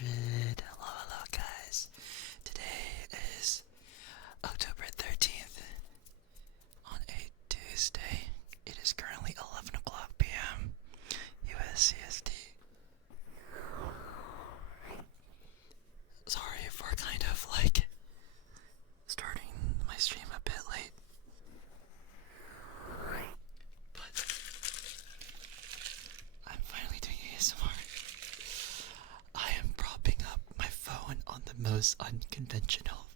Hello, hello, guys. Today is October 13th on a Tuesday. It is currently 11 o'clock p.m. US CST. Sorry for kind of like starting my stream a bit late. But I'm finally doing ASMR. I am propping up my phone on the most unconventional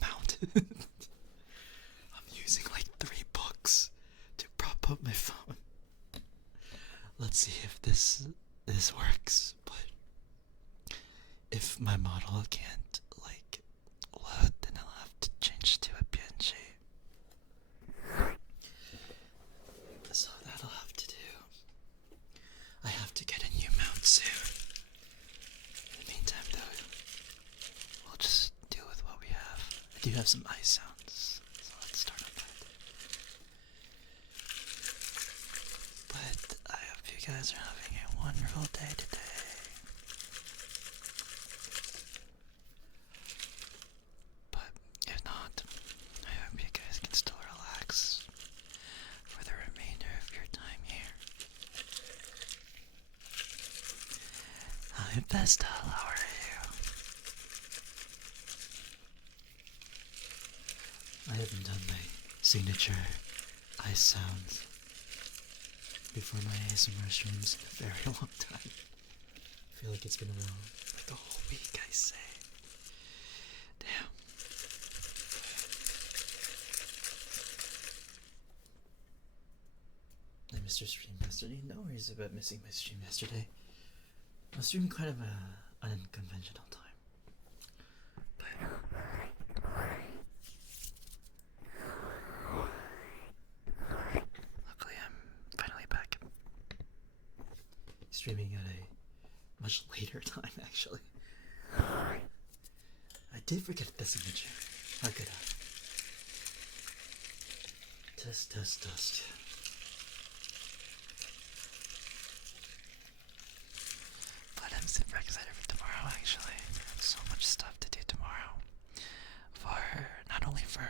mount. I'm using like 3 books to prop up my phone. Let's see if this works, but if my model can't like load, then I'll have to change to a PNG. So that'll have to do. I have to get a new mount soon. In the meantime, though, we'll just deal with what we have. I do have some ice sounds, so let's start on that. But I hope you guys are having a wonderful day today. But if not, I hope you guys can still relax for the remainder of your time here. Hi, Besta, how are you? I haven't done my signature ice sounds before my ASMR streams in a very long time. I feel like it's been around like a whole week, I say. Damn. I missed your stream yesterday. No worries about missing my stream yesterday. I was streaming kind of an unconventional time. But luckily I'm finally back. Streaming at a much later time, actually. I did forget the signature. How could I? Test, test, test. But I'm super excited for tomorrow, actually. I have so much stuff to do tomorrow. Not only for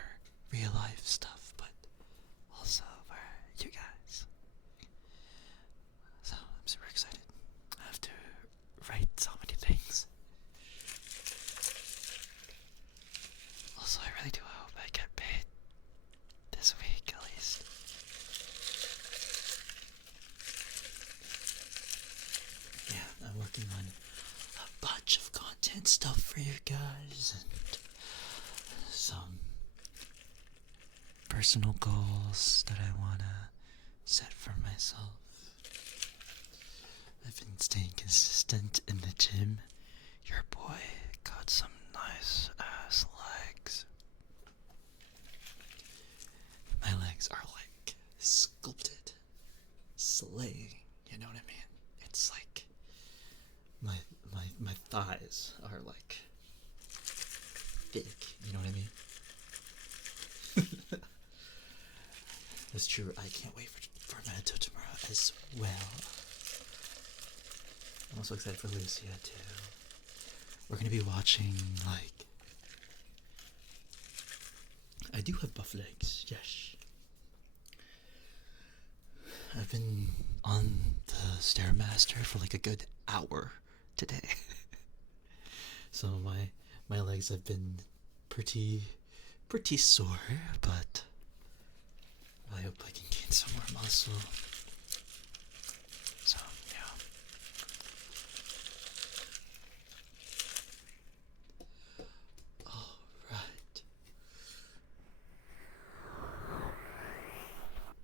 real life stuff, but also for you guys. So I'm super excited. I have to write so many things. Also, I really do hope I get paid this week at least. Yeah, I'm working on a bunch of content stuff for you guys and some personal goals that I want to set for myself. I've been staying consistent in the gym. Your boy got some nice ass legs. My legs are like sculpted, slaying, you know what I mean? It's like my thighs are like thick, you know what I mean? That's true. I can't wait for Naruto tomorrow as well. I'm also excited for Lucia too. We're gonna be watching like. I do have buff legs, yes. I've been on the Stairmaster for like a good hour today. So my legs have been pretty sore, but I hope I can gain some more muscle. So yeah. Alright.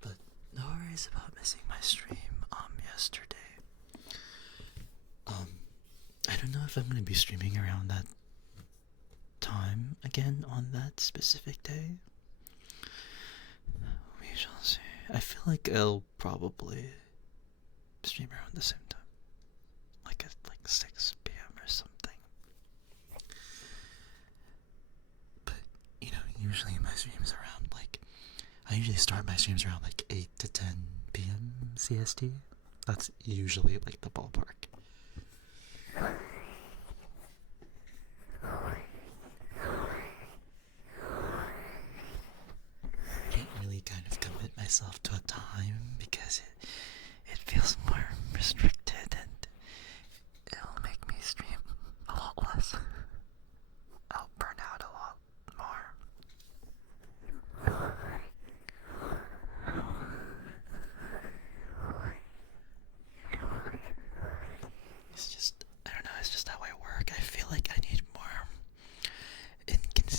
But no worries about missing my stream yesterday. I don't know if I'm gonna be streaming around that time again on that specific day. We shall see. I feel like I'll probably stream around the same time. Like at like 6 p.m. or something. But, you know, usually my streams around like I usually start my streams around like 8 to 10 p.m. CST. That's usually like the ballpark.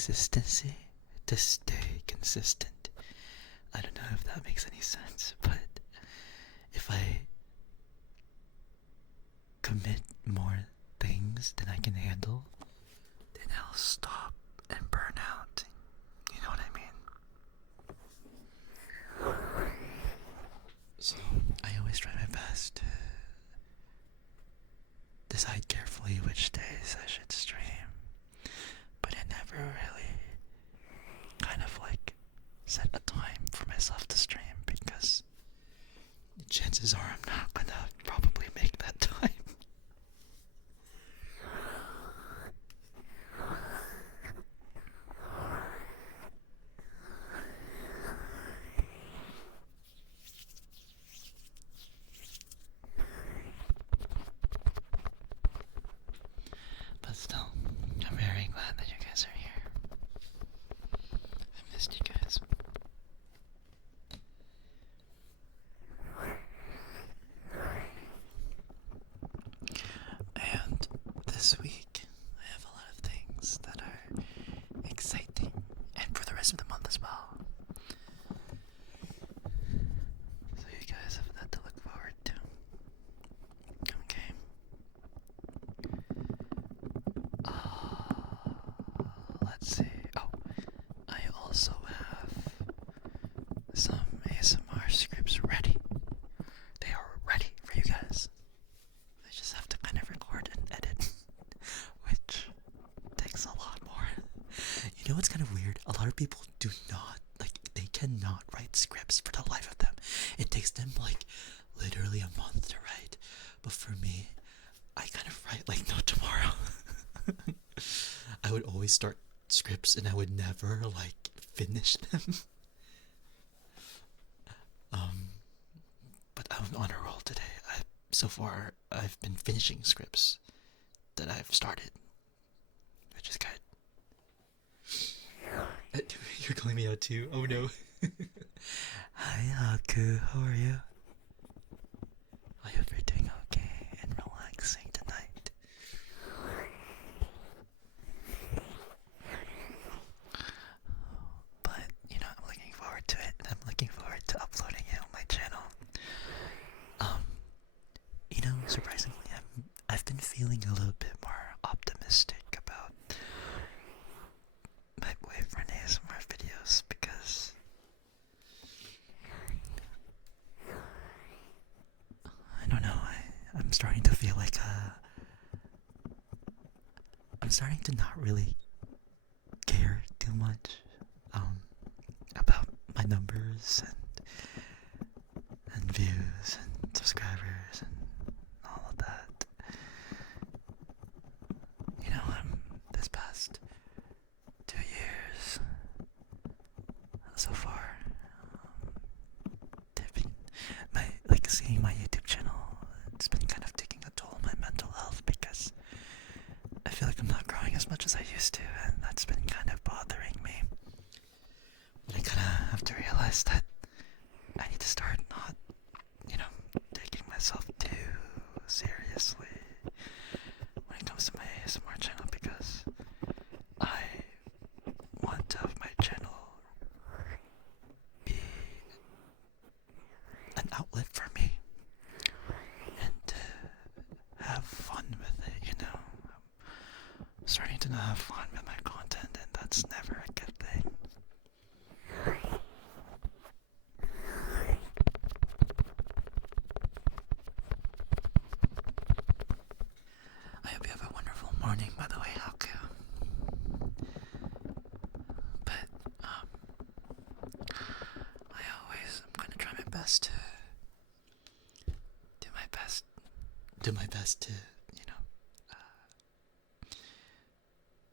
consistency to stay consistent. I don't know if that makes any sense, but if I commit more things than I can handle, then I'll stop and burn out. You know what I mean? So I always try my best to decide carefully which days I should stream, but I never really kind of like set a time for myself to stream because chances are I'm not gonna probably make that time. But still, I'm very glad that you guys are here. I missed you guys. And this week, I have a lot of things that are exciting, and for the rest of the month as well. So you guys have that to look forward to. Okay. Let's see. Oh, I also have some ASMR scripts ready. They are ready for you guys. I just have to kind of record and edit, which takes a lot more. You know what's kind of weird? A lot of people do not, they cannot write scripts for the life of them. It takes them, literally a month to write. But for me, I kind of write no tomorrow. I would always start scripts and I would never, finish them. But I'm on a roll today. So far, I've been finishing scripts that I've started, which is good. You're calling me out too? Oh no. Hi, Haku. How are you? I hope you're doing okay and relaxing tonight. But, I'm looking forward to it. I'm looking forward to uploading it on my channel. Surprisingly, I've been feeling a little bit more optimistic about my boyfriend ASMR videos because I don't know, I'm starting to feel like I'm starting to not really care too much about my numbers and views and subscribers and all of that. This past 2 years so far, seeing my YouTube channel, it's been kind of taking a toll on my mental health because I feel like I'm not growing as much as I used to, and that's been kind of bothering me. But I kind of have to realize that I need to start not, taking myself too seriously when it comes to my ASMR channel because I want to have my channel be an outlet for me and to have fun with it, I'm starting to not have fun with my content, and that's never a good thing. I hope you have a wonderful morning, by the way, Haku. But, I'm gonna try my best to do my best to,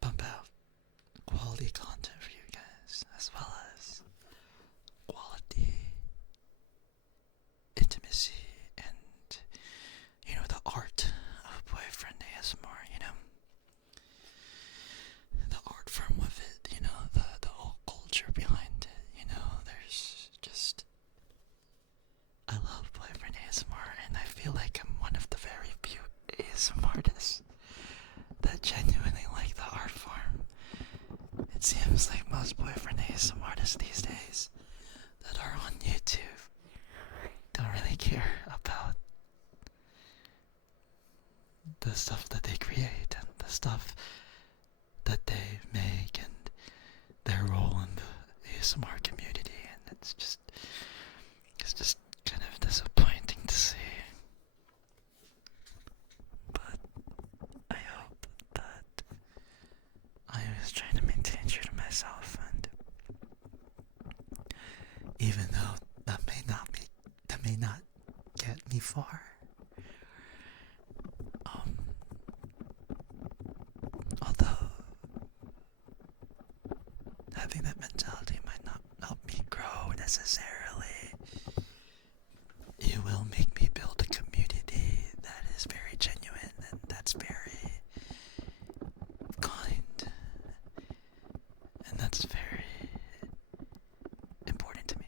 pump out quality content for you guys, as well as quality intimacy and, the art of boyfriend ASMR, the art form of it, the whole culture behind it, there's just, I love boyfriend ASMR, and I feel like I'm one of the very few ASMR artists that genuinely like the art form. It's the that they make and their role in the ASMR community, and it's just kind of disappointing to see. But I hope that I was trying to maintain true to myself, and even though that may not get me far, although having that mentality might not help me grow necessarily, it will make me build a community that is very genuine and that's very kind, and that's very important to me.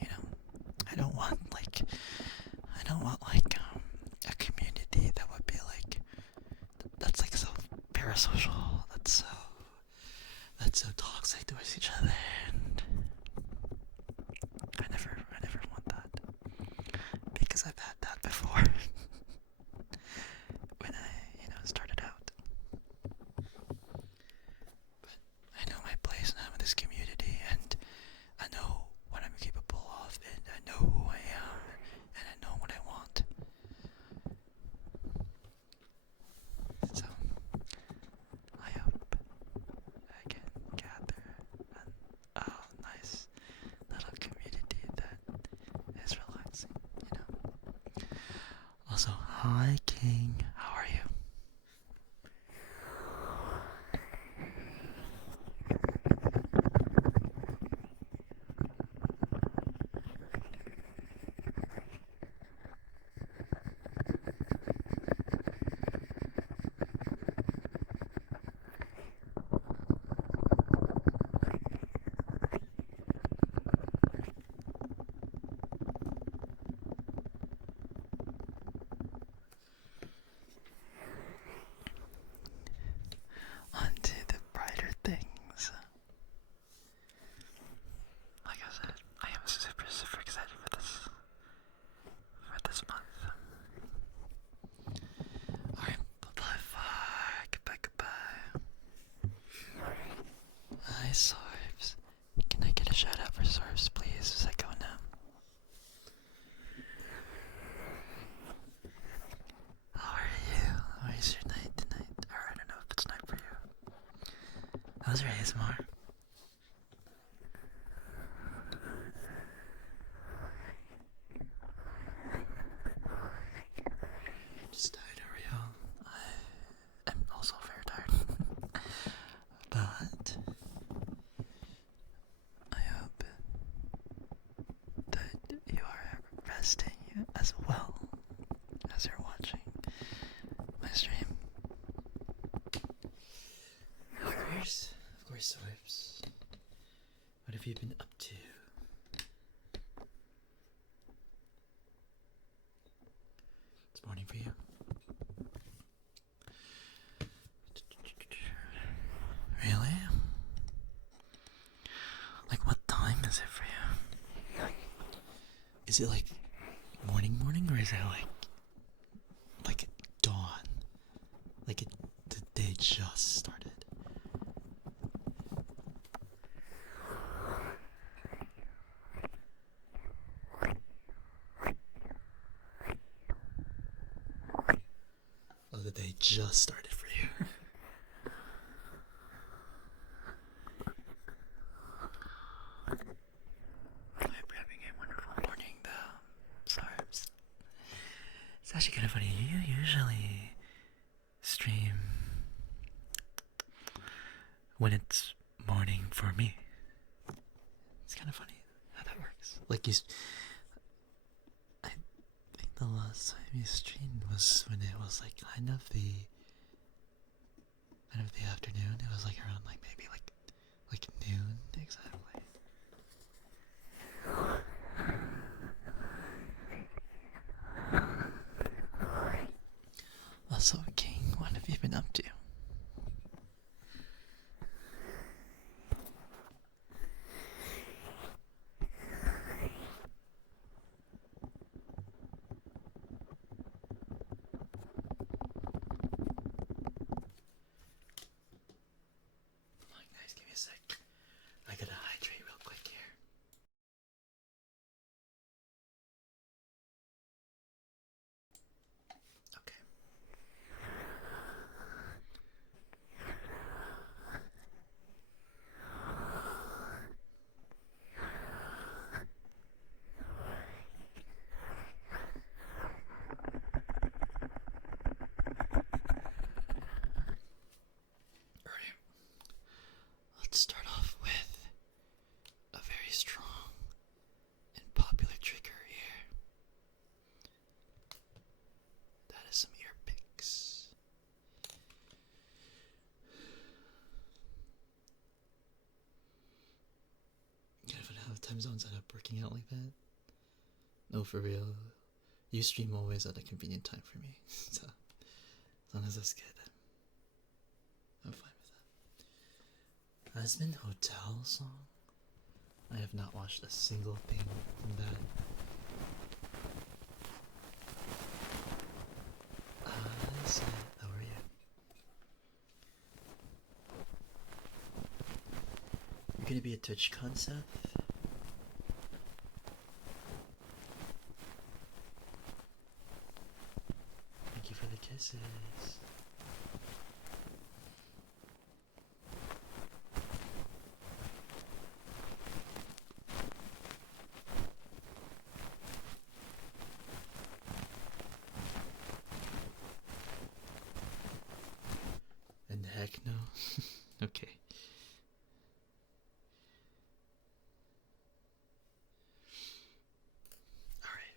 You know, I don't want like a community that would be like that's like so parasocial, that's so toxic towards each other, and I never want that, because I've had that before when I started out. But I know my place now in this community, and I know what I'm capable of, and I know who I am, and I know what I want. So I hope I can gather a nice little community that is relaxing, you know. Also, hi King, how are you? On to the brighter things. Like I said, I am super excited for this month. Alright, bye-bye. Goodbye. Hi, Sorbs. Can I get a shout out for Sorbs, please, as I go now? How are you? How is your night tonight? Or I don't know if it's night for you. How's your ASMR? Just tired, are we all? I am also very tired. But I hope that you are resting as well as you're watching my stream. Of course, Swipes. What have you been up to? It's morning for you. Really? Like, what time is it for you? Is it like morning, or is it like dawn? Like the day just started? Oh, the day just started for you. I hope you're having a wonderful morning, though. Sorry, it's actually kind of funny. You usually stream when it's morning for me. It's kind of funny how that works. Like I think the last time you streamed was when it was like kind of the afternoon. It was like around like maybe like noon exactly. Also, King, what have you been up to? time zones end up working out like that. No, for real. You stream always at a convenient time for me. So, as long as that's good, I'm fine with that. Asmin Hotel song? I have not watched a single thing from that. I see. How are you? You're gonna be a Twitch concept? Thank you for the kisses. And heck no. Okay. Alright.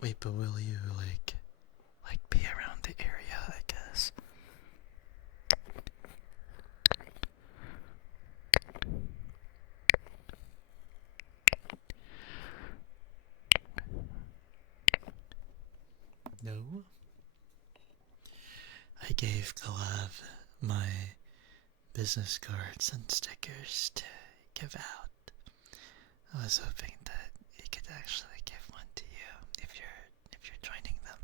Wait, but will you like be around the area, I guess? No? I gave Galav my business cards and stickers to give out. I was hoping that he could actually give one to you if you're joining them.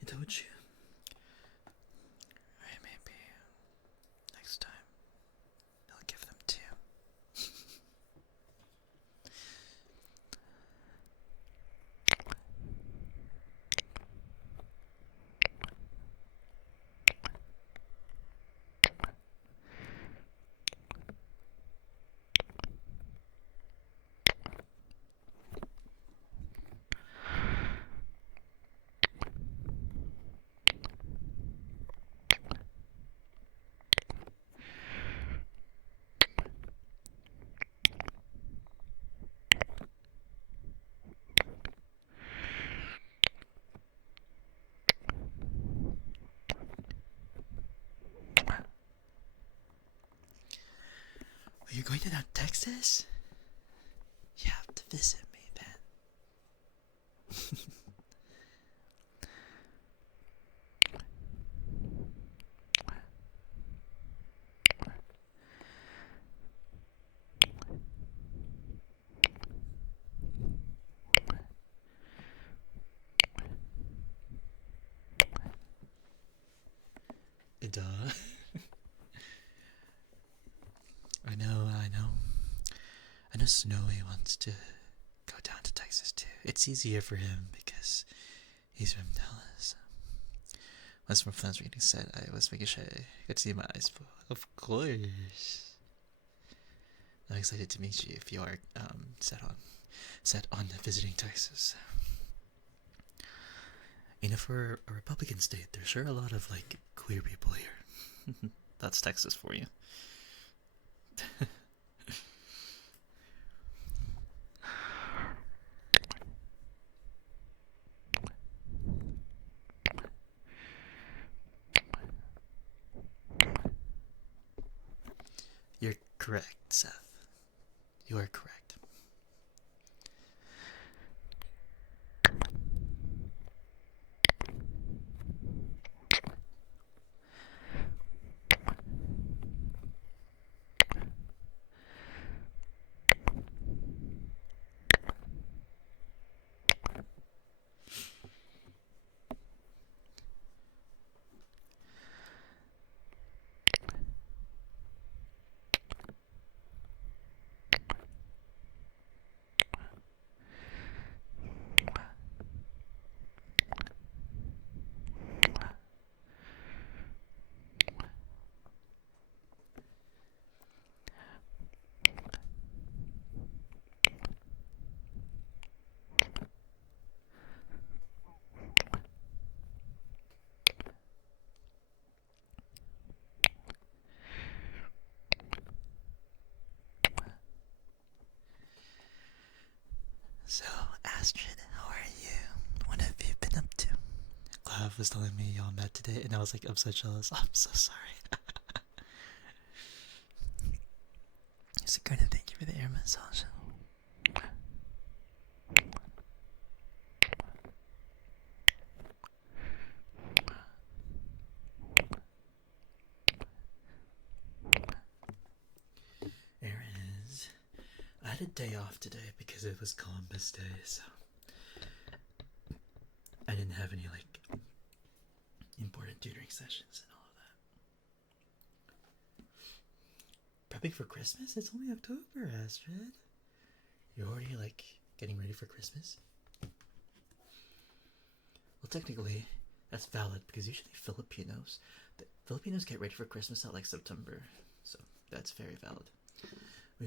I told you. Alright, maybe next time I'll give them to you. Are you going to that Texas? You have to visit me then. Duh. I know. I know Snowy wants to go down to Texas too. It's easier for him because he's from Dallas. Once my plans were getting set, I was making sure I could see my eyes full. Of course. I'm excited to meet you if you are set on visiting Texas. You know, for a Republican state, there's sure a lot of like queer people here. That's Texas for you. You're correct, Seth. You are correct. So, Astrid, how are you? What have you been up to? Clav was telling me y'all met today, and I was like, I'm so jealous. I'm so sorry. Sakurna, thank you for the air massage. Aaron is. I had a day off today because it was Columbus Day, so I didn't have any like important tutoring sessions and all of that. Prepping for Christmas? It's only October, Astrid. You're already like getting ready for Christmas? Well, technically, that's valid because usually Filipinos get ready for Christmas at like September, so that's very valid. Do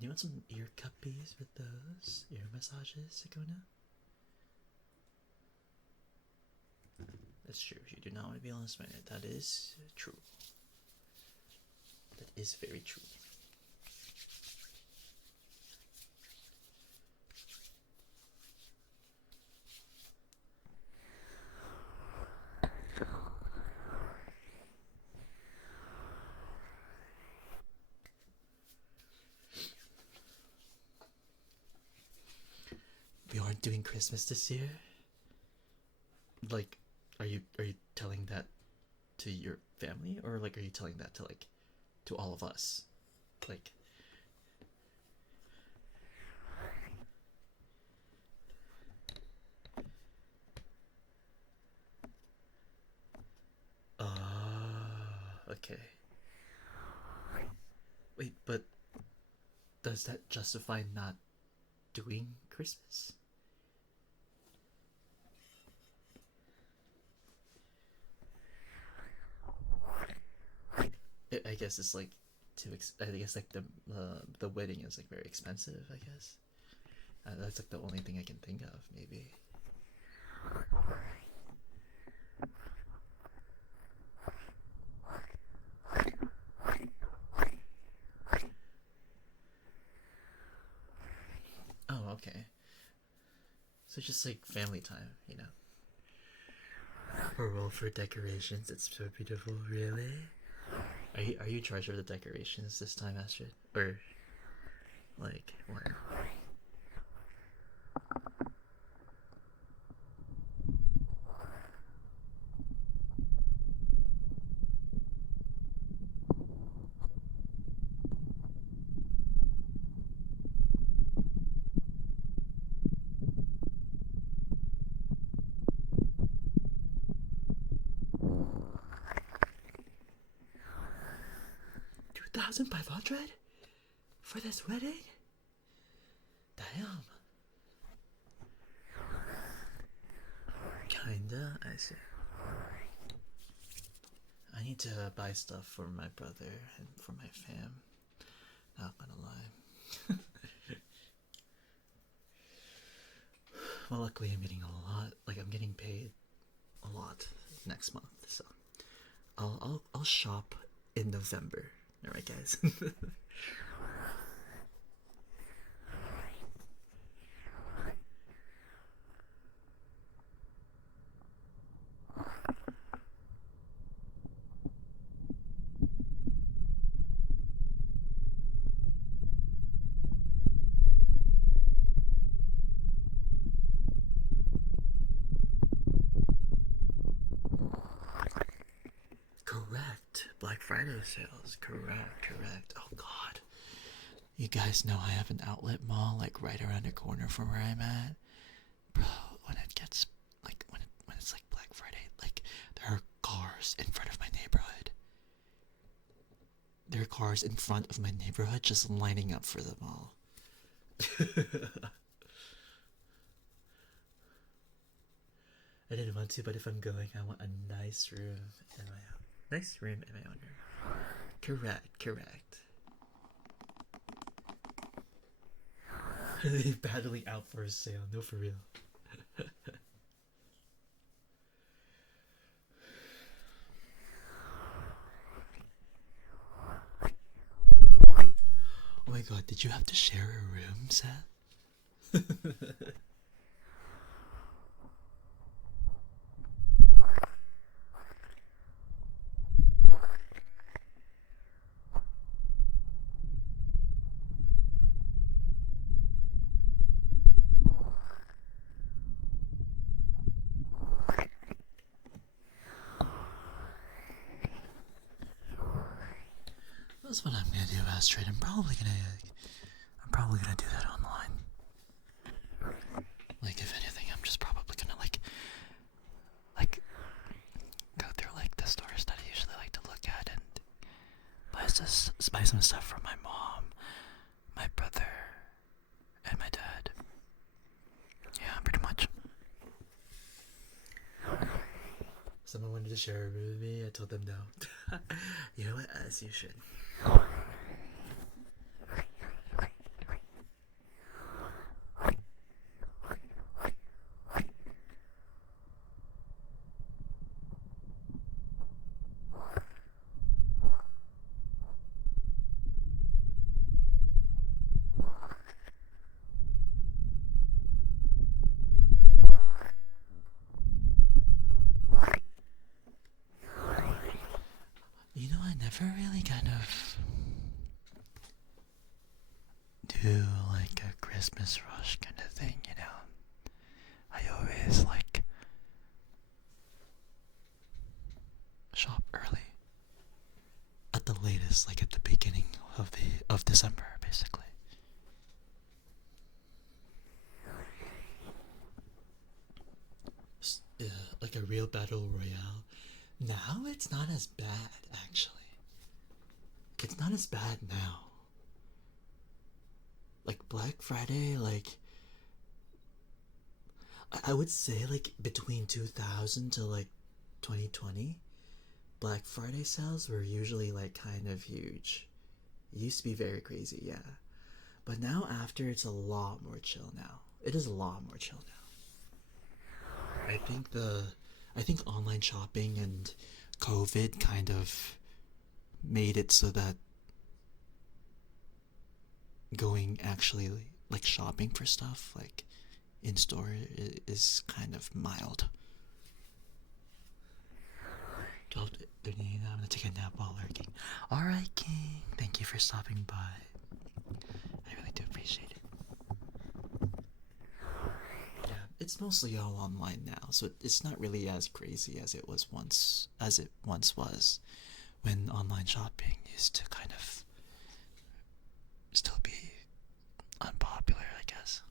you want some ear cuppies with those ear massages, Sakuna? That's true. You do not want to be last minute. That is true. That is very true. We aren't doing Christmas this year. Like, are you telling that to your family, or like are you telling that to all of us? Like, okay. Wait, but does that justify not doing Christmas? I guess it's like I guess like the wedding is like very expensive. I guess that's like the only thing I can think of. Maybe. Oh, okay. So just like family time, you know. A roll for decorations. It's so beautiful, really. Are you in charge of the decorations this time, Astrid? Or like what? $2,500 for this wedding? Damn. Kinda, I see. I need to buy stuff for my brother and for my fam. Not gonna lie. Well, luckily I'm getting a lot. Like I'm getting paid a lot next month, so I'll shop in November. All right, guys. Correct. Black Friday sales. Correct. Oh god. You guys know I have an outlet mall like right around the corner from where I'm at. Bro, when it gets like when it's like Black Friday, like there are cars in front of my neighborhood. There are cars in front of my neighborhood just lining up for the mall. I didn't want to, but if I'm going, I want a nice room in my own. Nice room in my own room. Correct. They battling out for a sale. No, for real. Oh my god, did you have to share a room, Seth? That's what I'm gonna do, Astrid. I'm probably gonna do that online. Like, if anything, I'm just probably gonna like go through like the stores that I usually like to look at and buy some stuff from my mom, my brother, and my dad. Yeah, pretty much. Someone wanted to share a room with me. I told them no. You know what? As you should. You know, I never really kind of do like a Christmas rush kind of thing, you know? I always like shop early. At the latest, like at the beginning of December, basically. Like a real battle royale. Now it's not as bad, actually. It's not as bad now. Like Black Friday, like I would say like between 2000 to like 2020, Black Friday sales were usually like kind of huge. It used to be very crazy, yeah. But now after, it's a lot more chill now. It is a lot more chill now. I think online shopping and COVID kind of made it so that going actually like shopping for stuff like in store is kind of mild. 12:39. I'm gonna take a nap while lurking. Alright, King. Thank you for stopping by. I really do appreciate it. Yeah, it's mostly all online now, so it's not really as crazy as it once was, when online shopping used to kind of still be unpopular, I guess.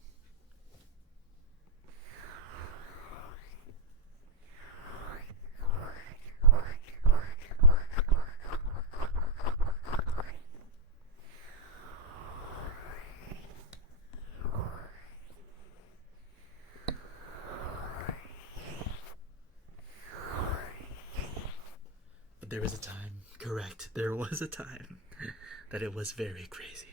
But there was a time, correct, there was a time that it was very crazy.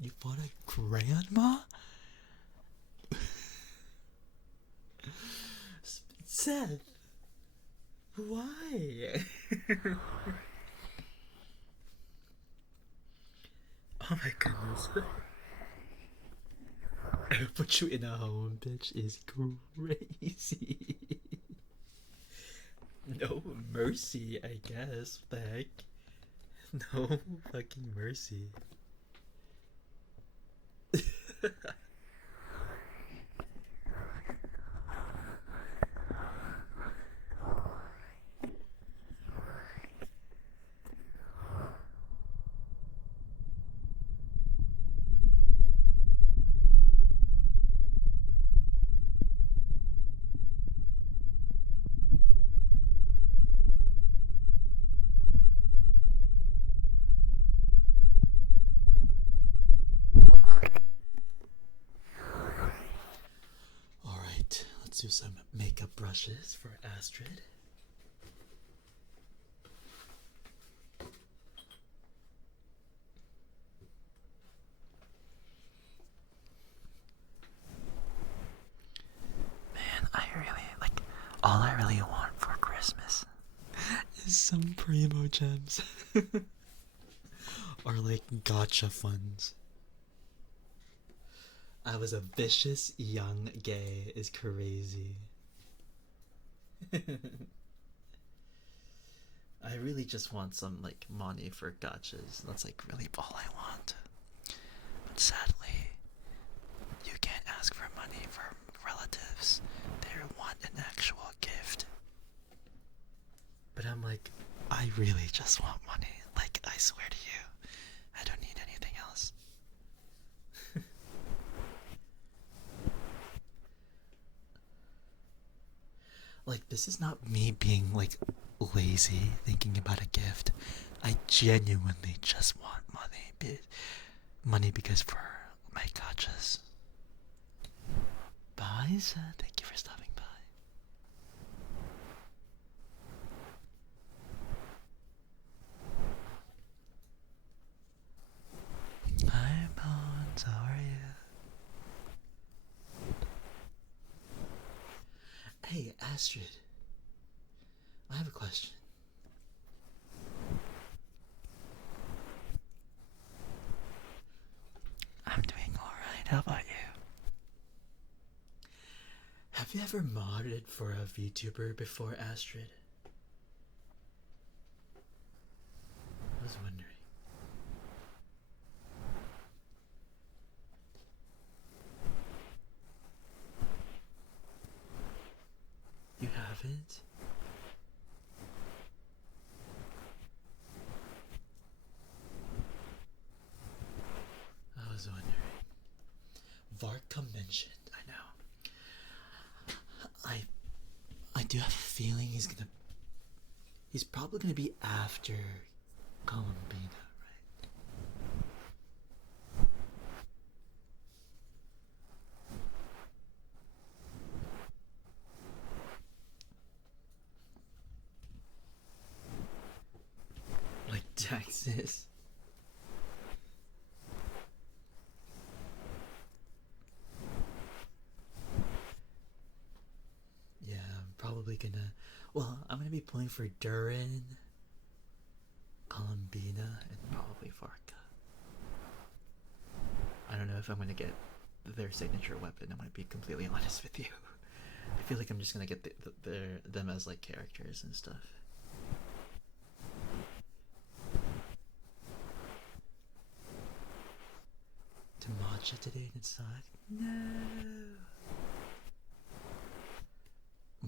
You fought a grandma? Seth, why? Oh my goodness. Put you in a home, bitch, is crazy. No mercy, I guess. What the heck? No fucking mercy. let's do some makeup brushes for Astrid. Man, I really like all I really want for Christmas is some primo gems. Or like gotcha funds. I was a vicious young gay is crazy. I really just want some like money for gotchas. That's like really all I want. But sadly, you can't ask for money from relatives. They want an actual gift. But I'm like, I really just want money. Like, I swear to you, I don't need anything else. Like, this is not me being like lazy thinking about a gift. I genuinely just want money. Money because for my gotchas. Bye, Isa. Thank you for stopping by. Hi, Bones. How are you? Hey, Astrid. I have a question. I'm doing alright. How about you? Have you ever modded for a VTuber before, Astrid? I was wondering. You haven't? I was wondering. Varka mentioned, I know. I do have a feeling he's probably gonna be after Columbina, right? Like Texas. Yeah, I'm probably gonna. Well, I'm gonna be pulling for Durin, Columbina, and probably Varka. I don't know if I'm gonna get their signature weapon. I'm gonna be completely honest with you. I feel like I'm just gonna get them as like characters and stuff. To matcha today inside? No.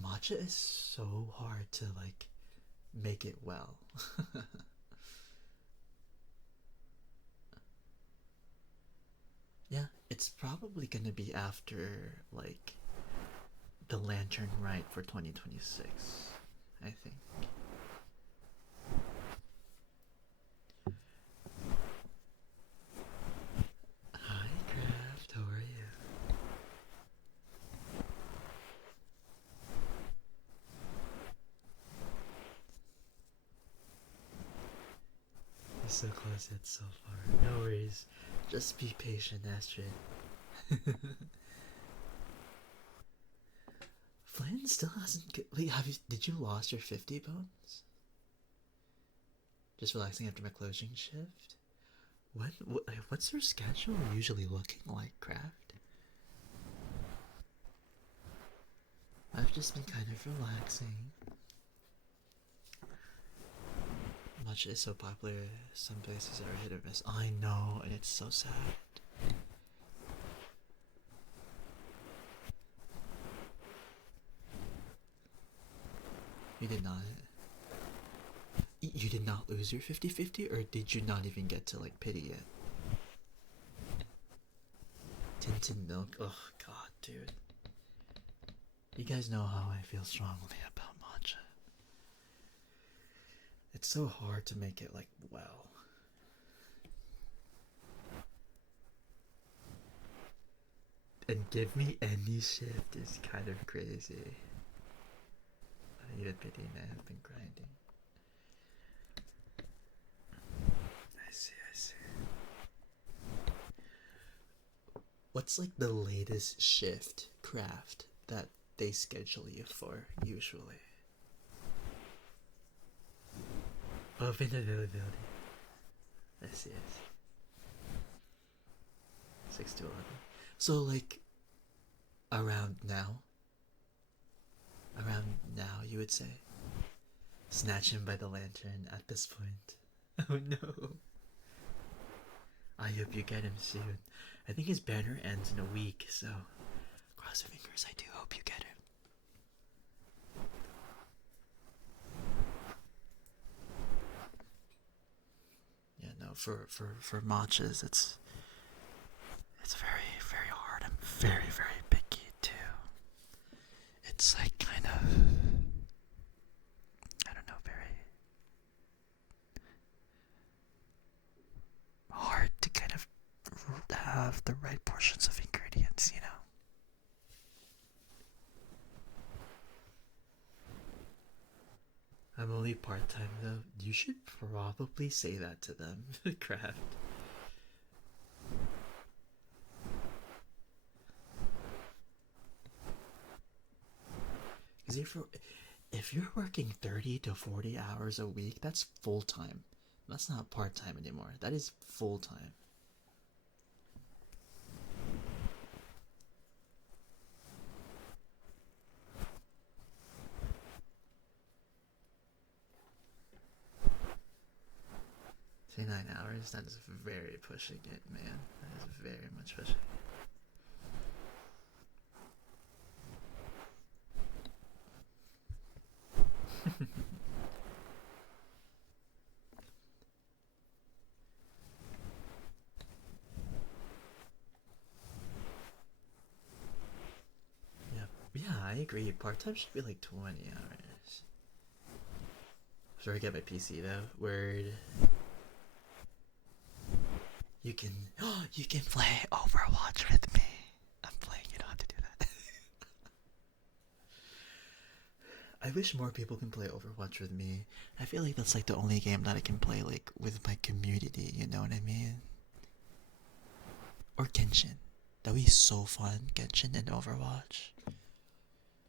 Matcha is so hard to like make it well. Yeah, it's probably gonna be after like the Lantern Rite for 2026, I think. Hi, Craft. How are you? You're so close yet so far. No worries. Just be patient, Astrid. Flynn still hasn't. Wait, Did you lost your 50 bones? Just relaxing after my closing shift. What's your schedule usually looking like, Craft? I've just been kind of relaxing. Matcha is so popular. Some places are hit or miss. I know, and it's so sad. You did not. You did not lose your 50-50, or did you not even get to like pity yet? Tinted milk. Oh god, dude. You guys know how I feel strongly about matcha. It's so hard to make it like well. And give me any shift is kind of crazy. I need a pity and I have been grinding. I see, I see. What's like the latest shift craft that they schedule you for usually? Open availability. I see, I see. 6 to 11. So like around now? Around now, you would say? Snatch him by the lantern at this point. Oh no. I hope you get him soon. I think his banner ends in a week, so cross your fingers, I do hope you get him. Yeah, no, for matches, it's very, very hard. I'm very, very picky too. It's like kind of, I don't know, very hard to kind of have the right portions of ingredients, you know? I'm only part time though. You should probably say that to them, Craft. Because if you're working 30 to 40 hours a week, that's full time. That's not part time anymore. That is full time. Say 9 hours. That is very pushing it, man. That is very much pushing it. Yeah, yeah, I agree. Part time should be like 20 hours. Should I get my PC though? Word. You can, you can play Overwatch with me. I'm playing. You don't have to do that. I wish more people can play Overwatch with me. I feel like that's like the only game that I can play like with my community. You know what I mean? Or Genshin. That would be so fun. Genshin and Overwatch.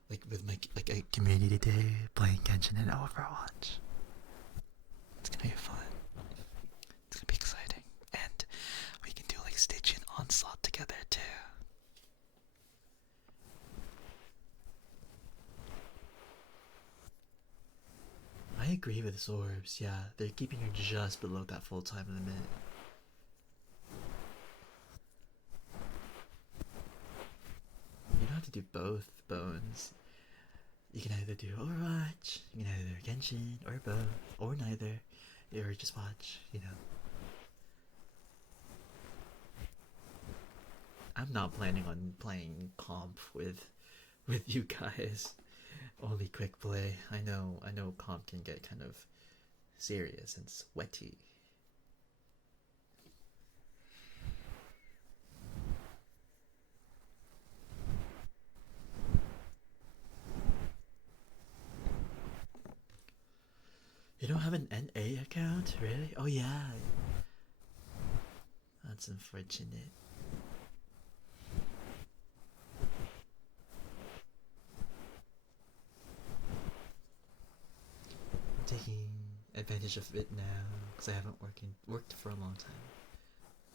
Like with my like a community day playing Genshin and Overwatch. It's gonna be fun. It's gonna be exciting, and we can do like Stitch and Onslaught together too. I agree with Sorbs. Yeah, they're keeping you just below that full time limit. You don't have to do both, Bones. You can either do Overwatch, you can either do Genshin, or both, or neither, or just watch, you know. I'm not planning on playing comp with you guys. Only quick play. I know comp can get kind of serious and sweaty. You don't have an NA account? Really? Oh yeah. That's unfortunate. I'm taking advantage of it now because I haven't worked for a long time.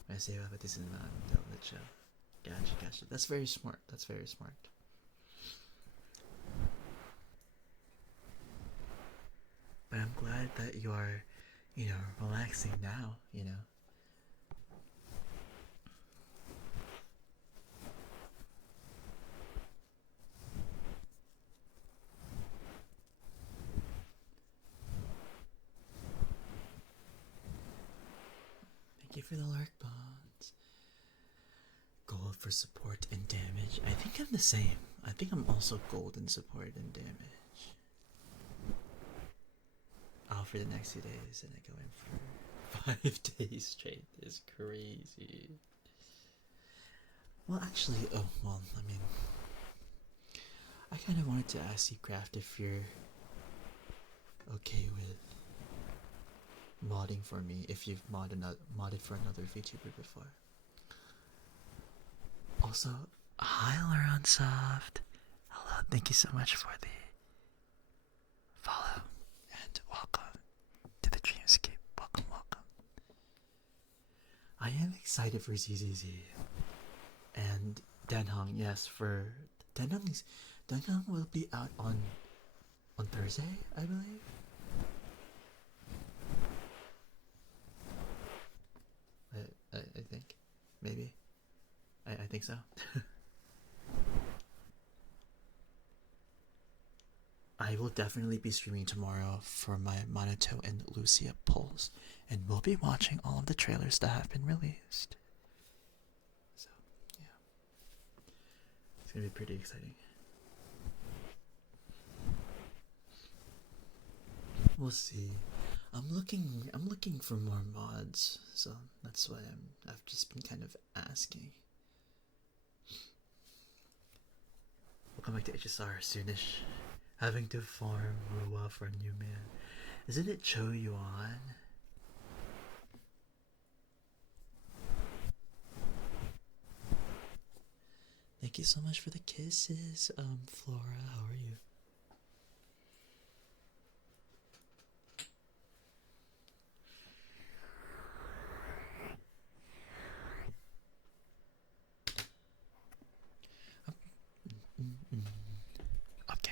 I save up a decent amount and let you. Gotcha, gotcha. That's very smart. That's very smart. But I'm glad that you are, relaxing now. Thank you for the lurk bonds. Gold for support and damage. I think I'm the same. I think I'm also gold in support and damage. Oh, for the next 2 days, and I go in for 5 days straight is crazy. Well, actually, well, I mean, I kind of wanted to ask you, Craft, if you're okay with modding for me, if you've modded for another VTuber before. Also, hi, Laron Soft. Hello, thank you so much for the follow and welcome to the Dreamscape. Welcome, welcome. I am excited for ZZZ and Denhong. Yes, for Denhong will be out on Thursday, I believe. I think, maybe. I think so. I will definitely be streaming tomorrow for my Monato and Lucia polls, and we'll be watching all of the trailers that have been released. So, yeah. It's gonna be pretty exciting. We'll see. I'm looking for more mods, so that's why I've just been kind of asking. We'll come back to HSR soonish. Having to farm Rua for a new man. Isn't it Cho Yuan? Thank you so much for the kisses, Flora. How are you? Okay.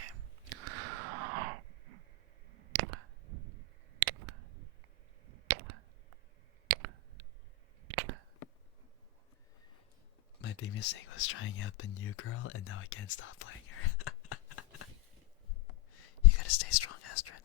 My big mistake was trying out the new girl, and now I can't stop playing her. You gotta stay strong, Astrid.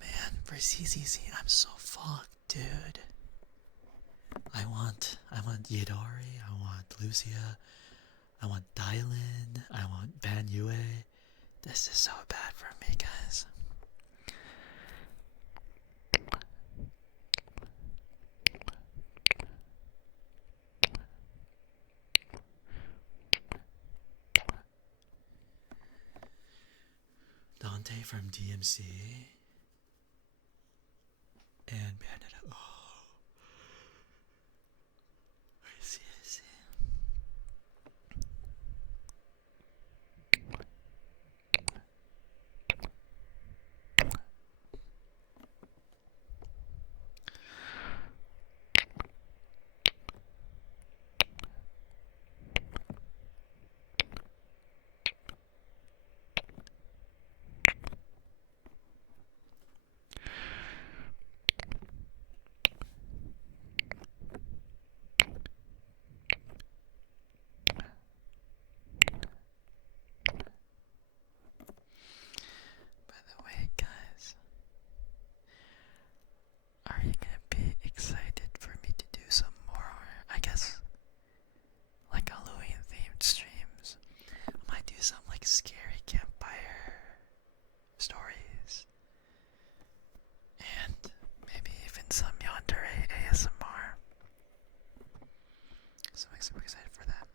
Man, for CCC, I'm so fucked, dude. I want Yidori, I want Lucia, I want Dylan, I want Ban Yue. This is so bad for me, guys. Dante from DMC and Bandit. Oh, I see, I see. By the way, guys, are you gonna be excited for me to do some more, I guess, like Halloween themed streams? I might do some like scary campfire stories, and maybe even some yandere ASMR. So I'm super excited for that.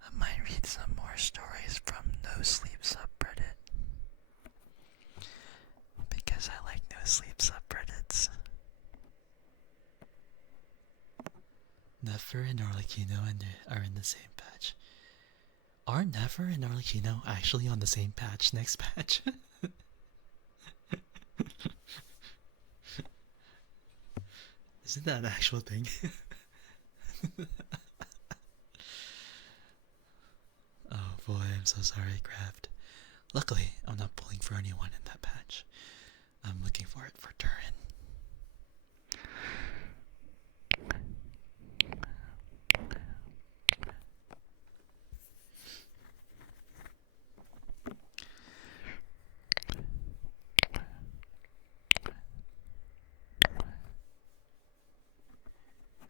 I might read some more stories from No Sleep subreddit, because I like No Sleep subreddits. Nefer and Arlecchino are in the same patch. Are Nefer and Arlecchino actually on the same patch next patch? Isn't that an actual thing? Oh boy, I'm so sorry, Craft. Luckily, I'm not pulling for anyone in that patch. I'm looking for it for Turin.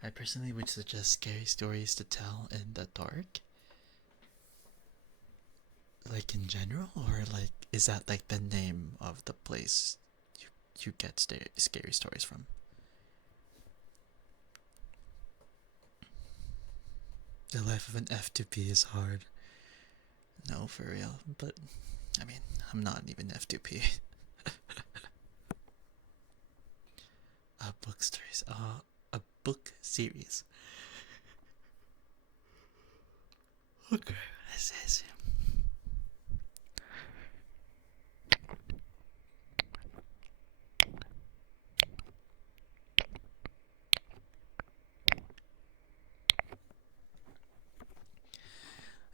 I personally would suggest scary stories to tell in the dark. Like in general, or like is that like the name of the place you get scary stories from? The life of an F2P is hard. No, for real. But I mean, I'm not even F2P. A book series. A book series. Okay, this is.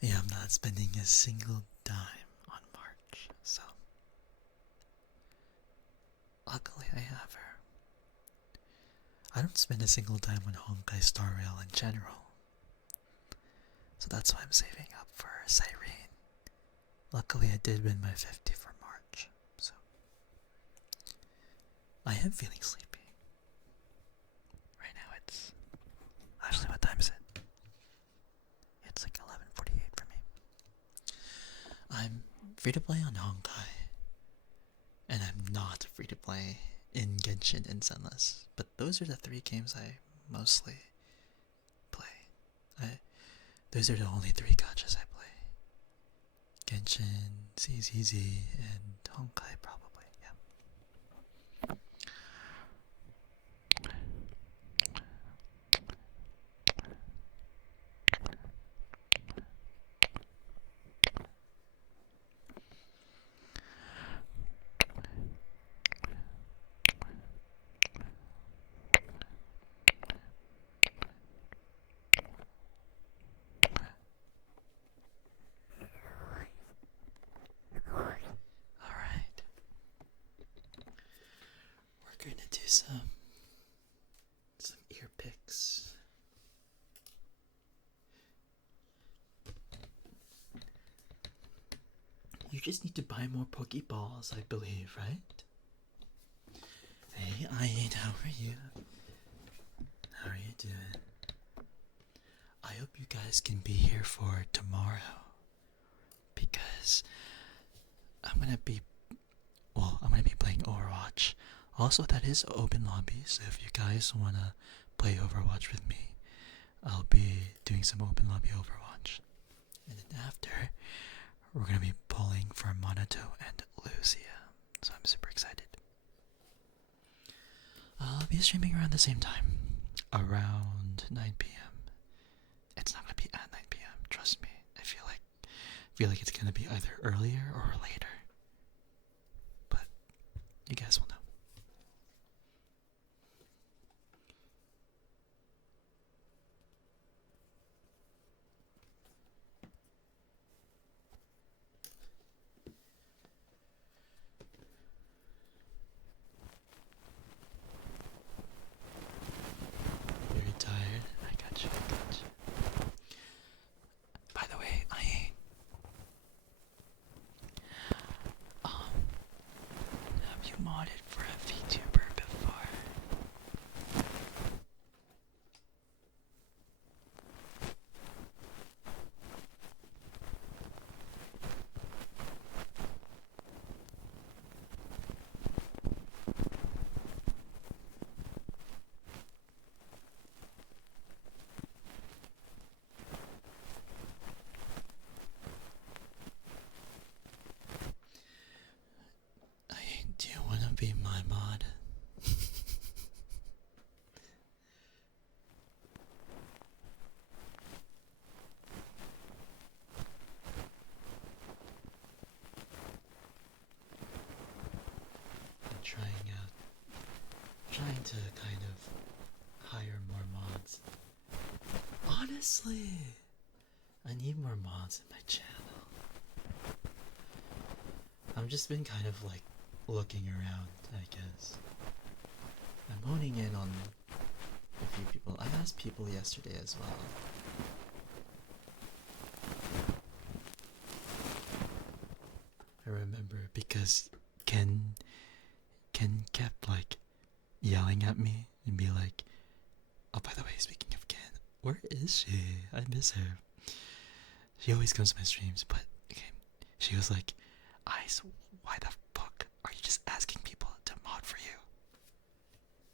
Yeah, I'm not spending a single dime on March, so luckily I have her. I don't spend a single dime on Honkai Star Rail in general, so that's why I'm saving up for Cyrene. Luckily, I did win my 50 for March, so I am feeling sleepy. Right now it's actually, what time is it? It's like 11:48 for me. I'm free to play on Honkai, and I'm not free to play in Genshin and Sunless. But those are the three games I mostly play. Those are the only three gachas I play. Genshin, CZZ, and Honkai probably, yeah. Alright. We're gonna do some ear picks. You just need to buy more Pokeballs, I believe, right? Hey, Ian, how are you? How are you doing? I hope you guys can be here for tomorrow, because I'm gonna be playing Overwatch. Also, that is open lobby, so if you guys wanna play Overwatch with me, I'll be doing some open lobby Overwatch. And then after, we're gonna be pulling for Monato and Lucia, so I'm super excited. I'll be streaming around the same time, around 9 p.m. It's not gonna be at 9 p.m. Trust me. I feel like it's gonna be either earlier or later. But you guys will know. Very tired. I got you. By the way, I ain't. Have you modded for a VTuber before? Do you wanna be my mod? I'm trying to kind of Honestly, I need more mods in my channel. I've just been kind of like looking around, I guess. I'm honing in on a few people. I asked people yesterday as well. I remember because Ken kept like yelling at me and be like, oh, by the way, speaking of Ken, where is she? I miss her. She always comes to my streams, but okay, she was like, Ice, why the fuck are you just asking people to mod for you?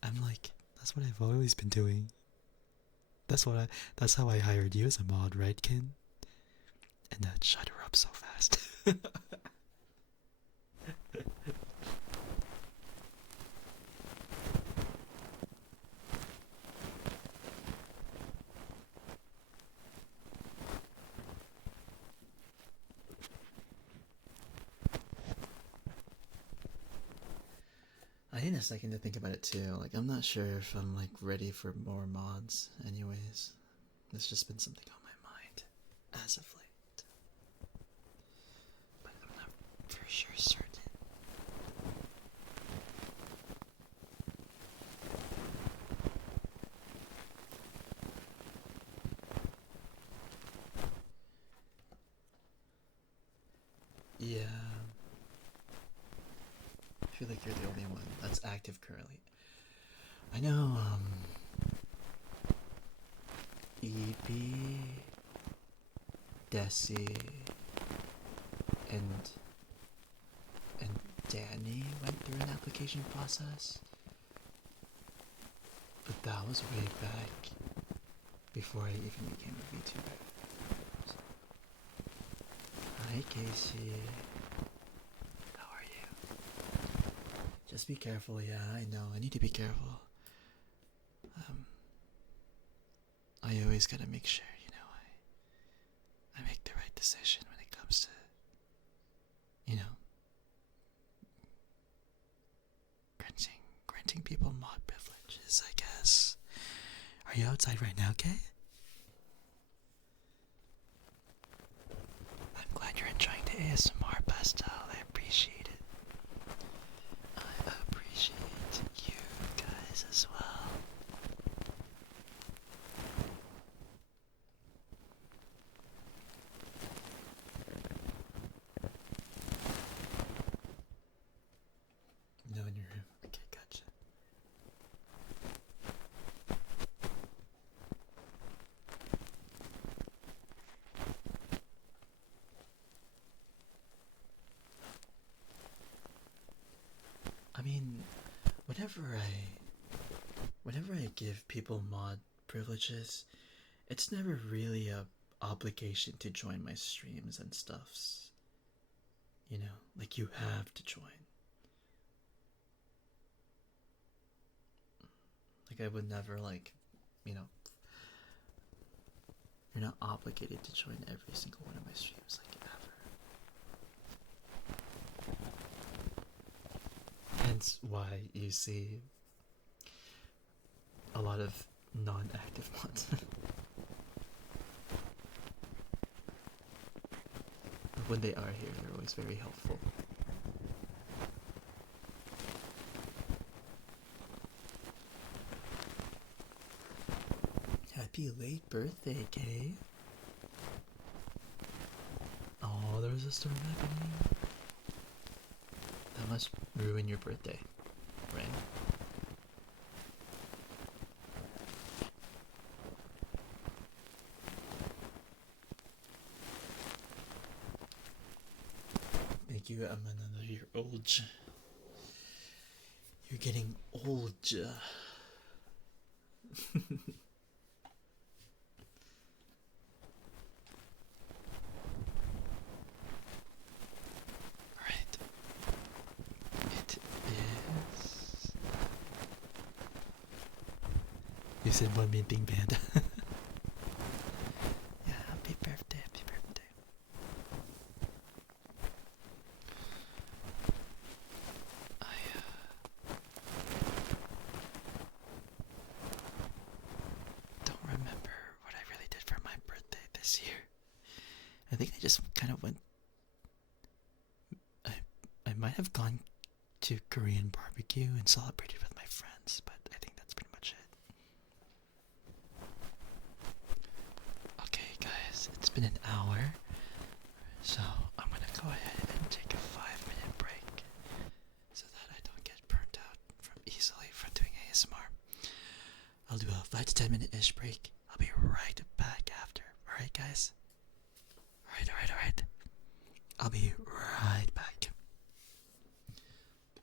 I'm like, that's what I've always been doing. That's how I hired you as a mod, right, Ken? And that shut her up so fast. I need a second to think about it too. Like, I'm not sure if I'm like ready for more mods anyways. There's just been something on my mind as of late. But I'm not for sure certain. Yeah. I feel like you're the only one that's active currently. I know, EB, Desi, and Danny went through an application process. But that was way back before I even became a VTuber. So, hi Casey. How are you? Just be careful, yeah, I know, I need to be careful. I always gotta make sure, I make the right decision when it comes to, granting people mod privileges, I guess. Are you outside right now, Kay? I'm glad you're enjoying the ASMR, Pastel. I appreciate it. I appreciate you guys as well. No, in your room. Okay, gotcha. I mean, whenever I give people mod privileges, it's never really a obligation to join my streams and stuffs. Like you have to join. Like I would never you're not obligated to join every single one of my streams, like ever. Hence why you see a lot of non-active mods. When they are here, they're always very helpful. Happy late birthday, Kay. Oh, there was a storm happening. That must ruin your birthday, right? Thank you, I'm another year old. You're getting old. Alright. It is. You said one minting band. Yeah, happy birthday, happy birthday. I don't remember what I really did for my this year. I think I just kind of went. I I might have gone to Korean barbecue and celebrated with my friends, but I think that's pretty much it. Okay, guys, it's been an hour, so I'm gonna go ahead and take a 5-minute break so that I don't get burnt out easily from doing ASMR. I'll do a 5 to 10 minute ish break. I'll be right back after. Alright, guys? Alright. I'll be right back.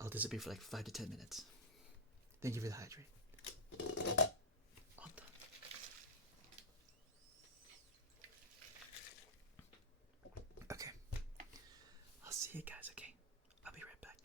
I'll disappear for like 5 to 10 minutes. Thank you for the hydrate. All done. Okay. I'll see you guys, okay? I'll be right back.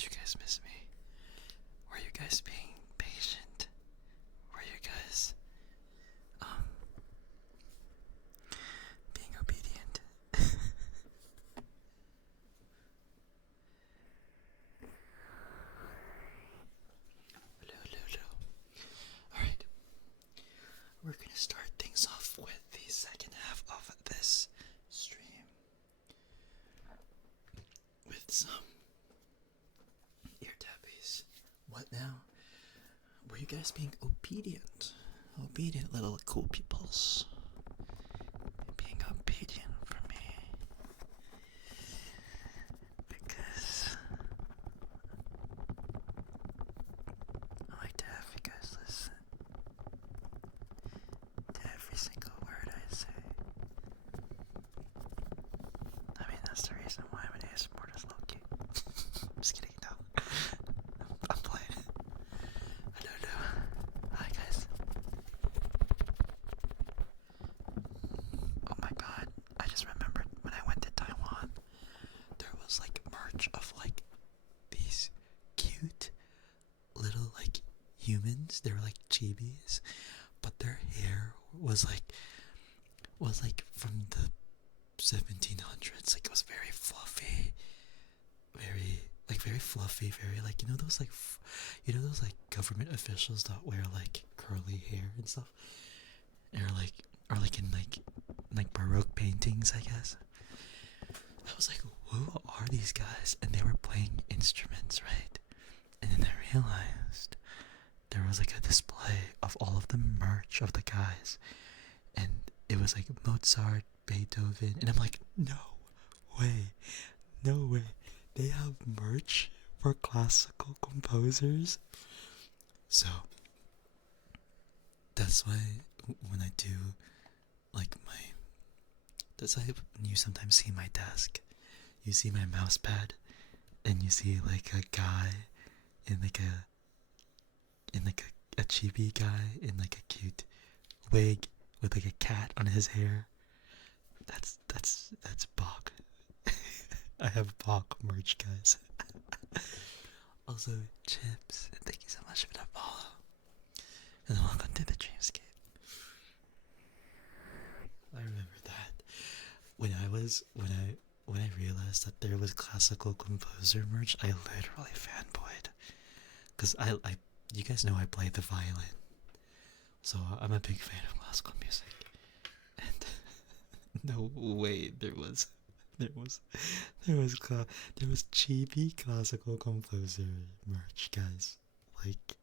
Did you guys miss me? Were you guys being patient? Were you guys being obedient? Hello, hello, hello. Alright. We're gonna start things off with the second half of this stream with some ear tappies. What now? Were you guys being obedient? Obedient little cool peoples. Being obedient for me. Because I like to have you guys listen to every single word I say. I mean, that's the reason why I'm an ASMR artist, low-key. Just kidding, no. I'm playing. Hello. Hi, guys. Oh my god, I just remembered when I went to Taiwan, there was like merch of like these cute little like humans. They were like chibis, but their hair was like from the 1700s. Like it was very fluffy, very fluffy, very like those like those like government officials that wear like curly hair and stuff, or like in like Baroque paintings, I guess. I was like, who are these guys? And they were playing instruments, right? And then I realized there was like a display of all of the merch of the guys, and it was like Mozart, Beethoven, and I'm like, no way, they have merch for classical composers. So that's why when I do like that's why when you sometimes see my desk, you see my mouse pad, and you see like a guy in like a chibi guy in like a cute wig with like a cat on his hair. That's Bach. I have Bach merch, guys. Also, Chips, thank you so much for that follow. And welcome to the Dreamscape. I remember that when I realized that there was classical composer merch, I literally fanboyed. Cause I you guys know I play the violin, so I'm a big fan of classical music. And no way there was chibi classical composer merch, guys. Like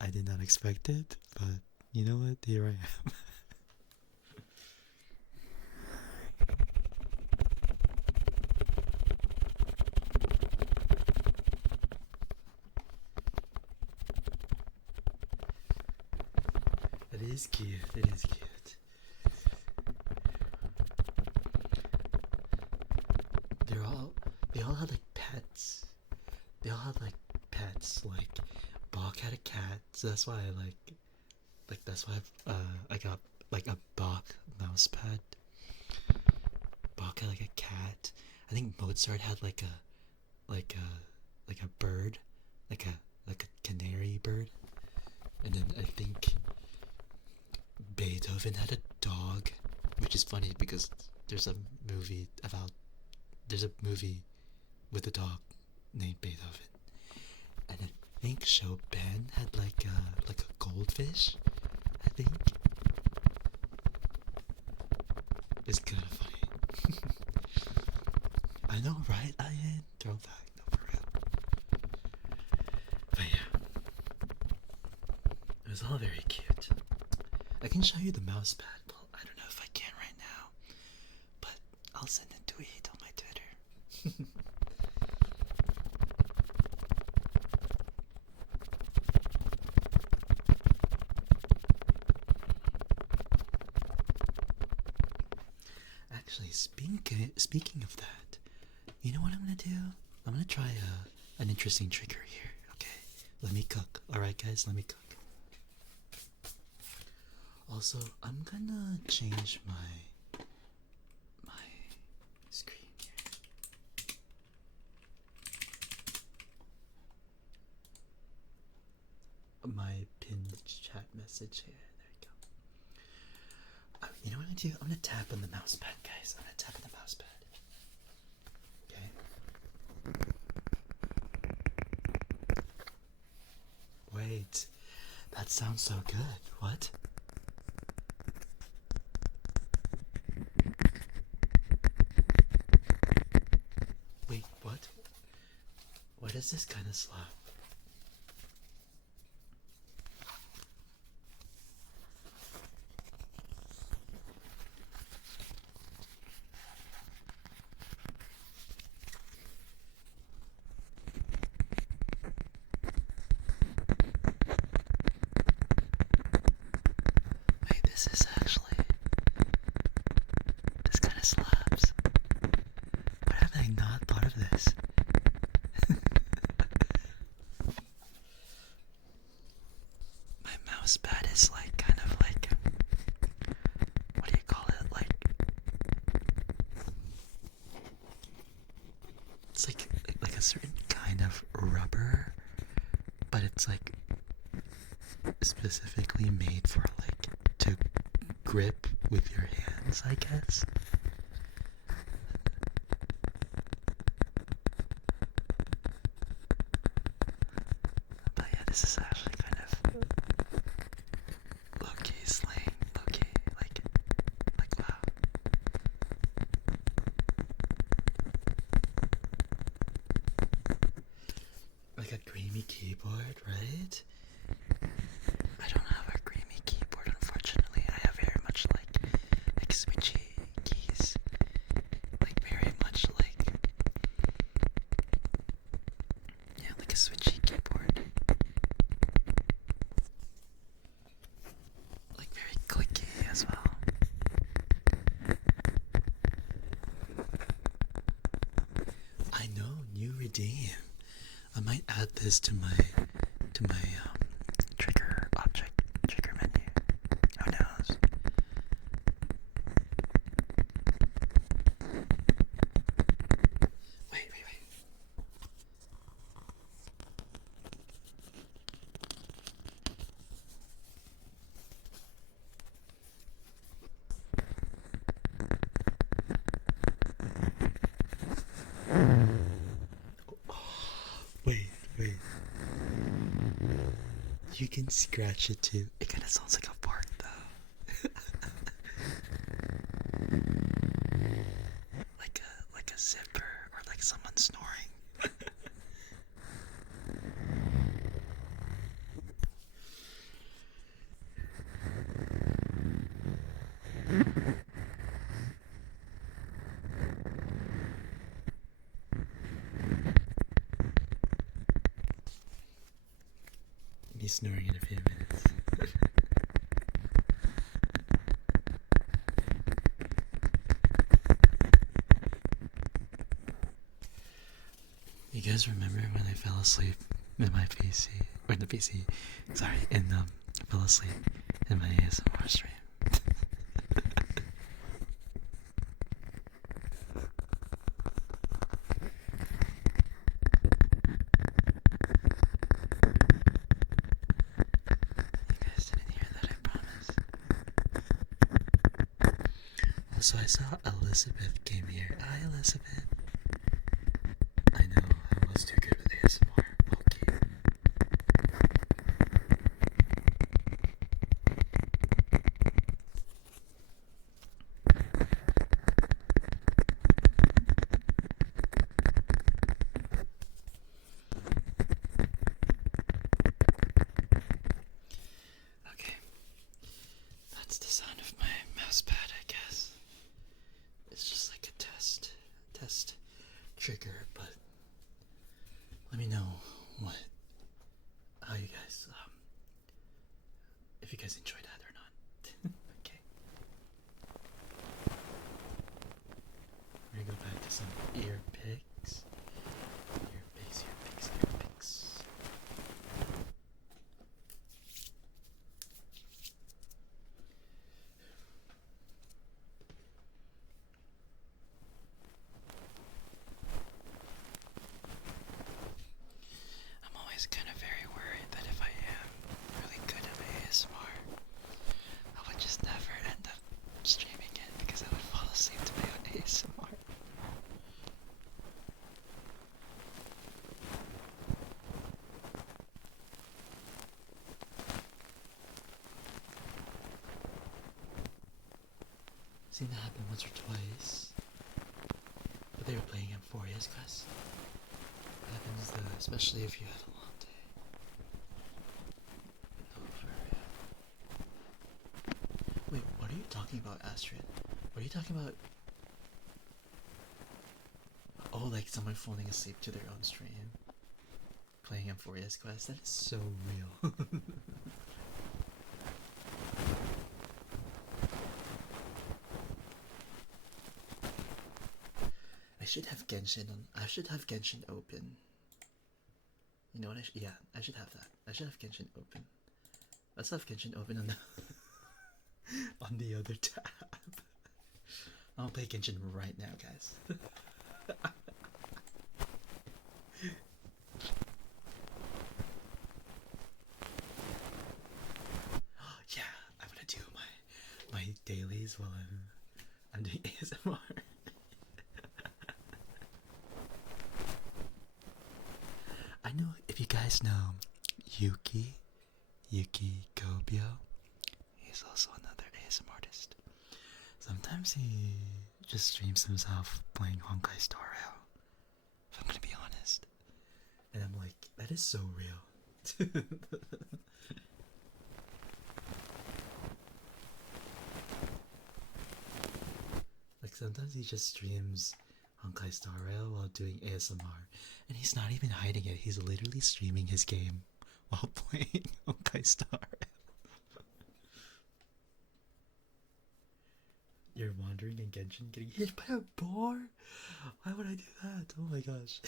I did not expect it, but you know what? Here I am. It is cute. They all had like pets. Like Bach had a cat, so that's why I got like a Bach mouse pad. Bach had like a cat. I think Mozart had like a bird, like a canary bird, and then I think Beethoven had a dog, which is funny because there's a movie with a dog named Beethoven, and I think Chopin had like a goldfish. I think it's kind of funny. I know, right? I throwback, no, for real. But yeah, it was all very cute. I can show you the mouse pad, but I don't know if I can right now. But I'll send a tweet on my Twitter. Actually, speaking of that, you know what I'm gonna do? I'm gonna try an interesting trigger here. Okay, let me cook. All right, guys, let me cook. Also, I'm gonna change my screen here. I'm gonna tap on the mouse pad, guys. I'm gonna tap on the mouse pad. Okay. Wait, that sounds so good. What? Wait, what? What is this kind of slap? Wait, this kind of slaps. Why have I not thought of this? My mouse pad is like kind of like, what do you call it? Like, it's like a certain kind of rubber, but it's like specifically made for like to grip with your hands, I guess. But yeah, this is actually kind of low-key slang, low-key, like wow. Like a creamy keyboard, right? I don't have a creamy keyboard, unfortunately. I have very much like switchy keys. Like very much like, yeah, like a switchy keyboard. Like very clicky as well. I know, new redeem. I might add this to my trigger menu. Who knows? Wait. Wait. You can scratch it too. It kind of sounds like a fart though. like a zipper or like someone snoring. Be snoring in a few minutes. You guys remember when I fell asleep in my PC, or in the PC, sorry, fell asleep in my ASMR stream? You guys didn't hear that, I promise. Also, I saw Elizabeth came here. Hi, Elizabeth. I know, I was too good with ASMR. Okay. Okay. That's the sound of my mouse pad, I guess. It's just like a test trigger, but let me know how you guys, if you guys enjoyed that or not. Okay. We're gonna go back to some ear picks. Ear picks. I'm always kind of very worried that if I am really good at ASMR, seen that happen once or twice. But they were playing M4's quest. It happens though, especially if you had a long day. No, for real. Wait, what are you talking about, Astrid? What are you talking about? Oh, like someone falling asleep to their own stream. Playing M4's quest? That is so real. I should have Genshin on. I should have Genshin open. You know what? Yeah, I should have that. I should have Genshin open. Let's have Genshin open on the on the other tab. I'll play Genshin right now, guys. Yeah, I'm gonna do my dailies while I'm doing ASMR. I know if you guys know Yuki Kobyo, he's also another ASMR artist. Sometimes he just streams himself playing Honkai Star Rail, if I'm gonna be honest. And I'm like, that is so real. Like sometimes he just streams Honkai Star Rail while doing ASMR, and he's not even hiding it. He's literally streaming his game while playing Honkai Star Rail. You're wandering in Genshin, getting hit by a boar? Why would I do that? Oh my gosh.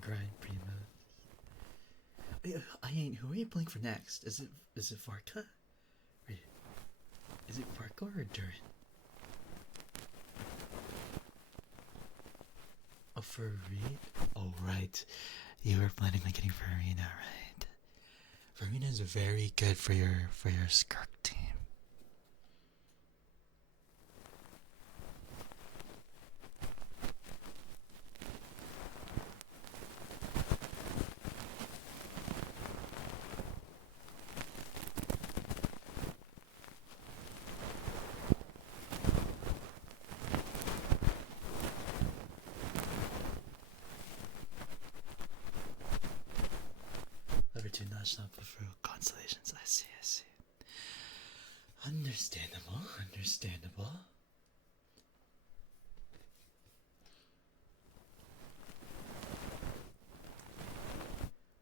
Grind Prima. I ain't. Who are you playing for next? Is it Varka? Wait, is it Varka or Durin? Oh, for Reed? Oh, right. You were planning on getting Farina, right? Farina is very good for your Skirk team. Level 2 notch not for constellations. I see. Understandable.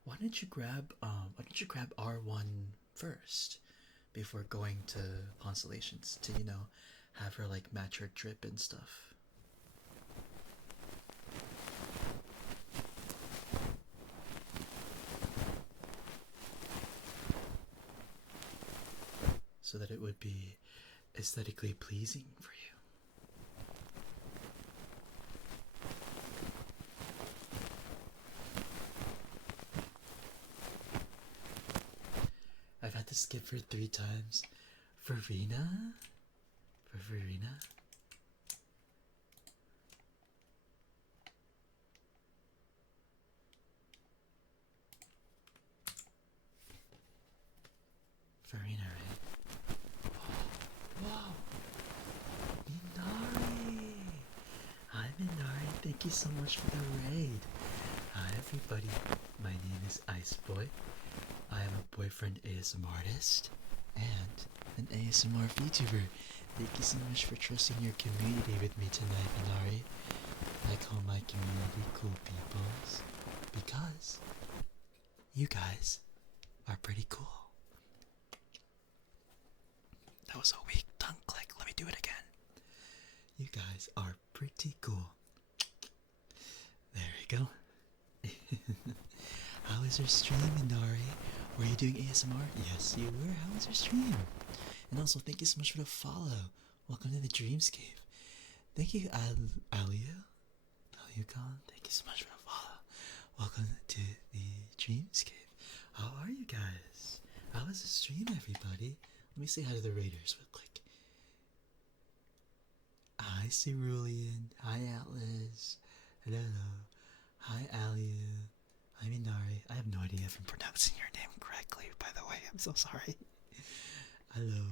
Why don't you grab R1 first before going to constellations to, have her like match her drip and stuff. So that it would be aesthetically pleasing for you. I've had to skip her 3 times. Farina? Farina, right? Whoa! Minari! Hi Minari, thank you so much for the raid. Hi everybody, my name is Ice Boy. I am a boyfriend ASMR artist and an ASMR VTuber. Thank you so much for trusting your community with me tonight, Minari. I call my community cool peoples because you guys are pretty cool. That was a weak tongue click. Let me do it again. You guys are pretty cool. There you go. How is your stream, Minari? Were you doing ASMR? Yes, you were. How was your stream? And also, thank you so much for the follow. Welcome to the Dreamscape. Thank you, Aliukon. Thank you so much for the follow. Welcome to the Dreamscape. you guys? How was the stream, everybody? Let me say hi to the raiders real quick. Hi, Cerulean. Hi, Atlas. Hello. Hi, Alia. Hi, Minari. I have no idea if I'm pronouncing your name correctly, by the way. I'm so sorry. Hello.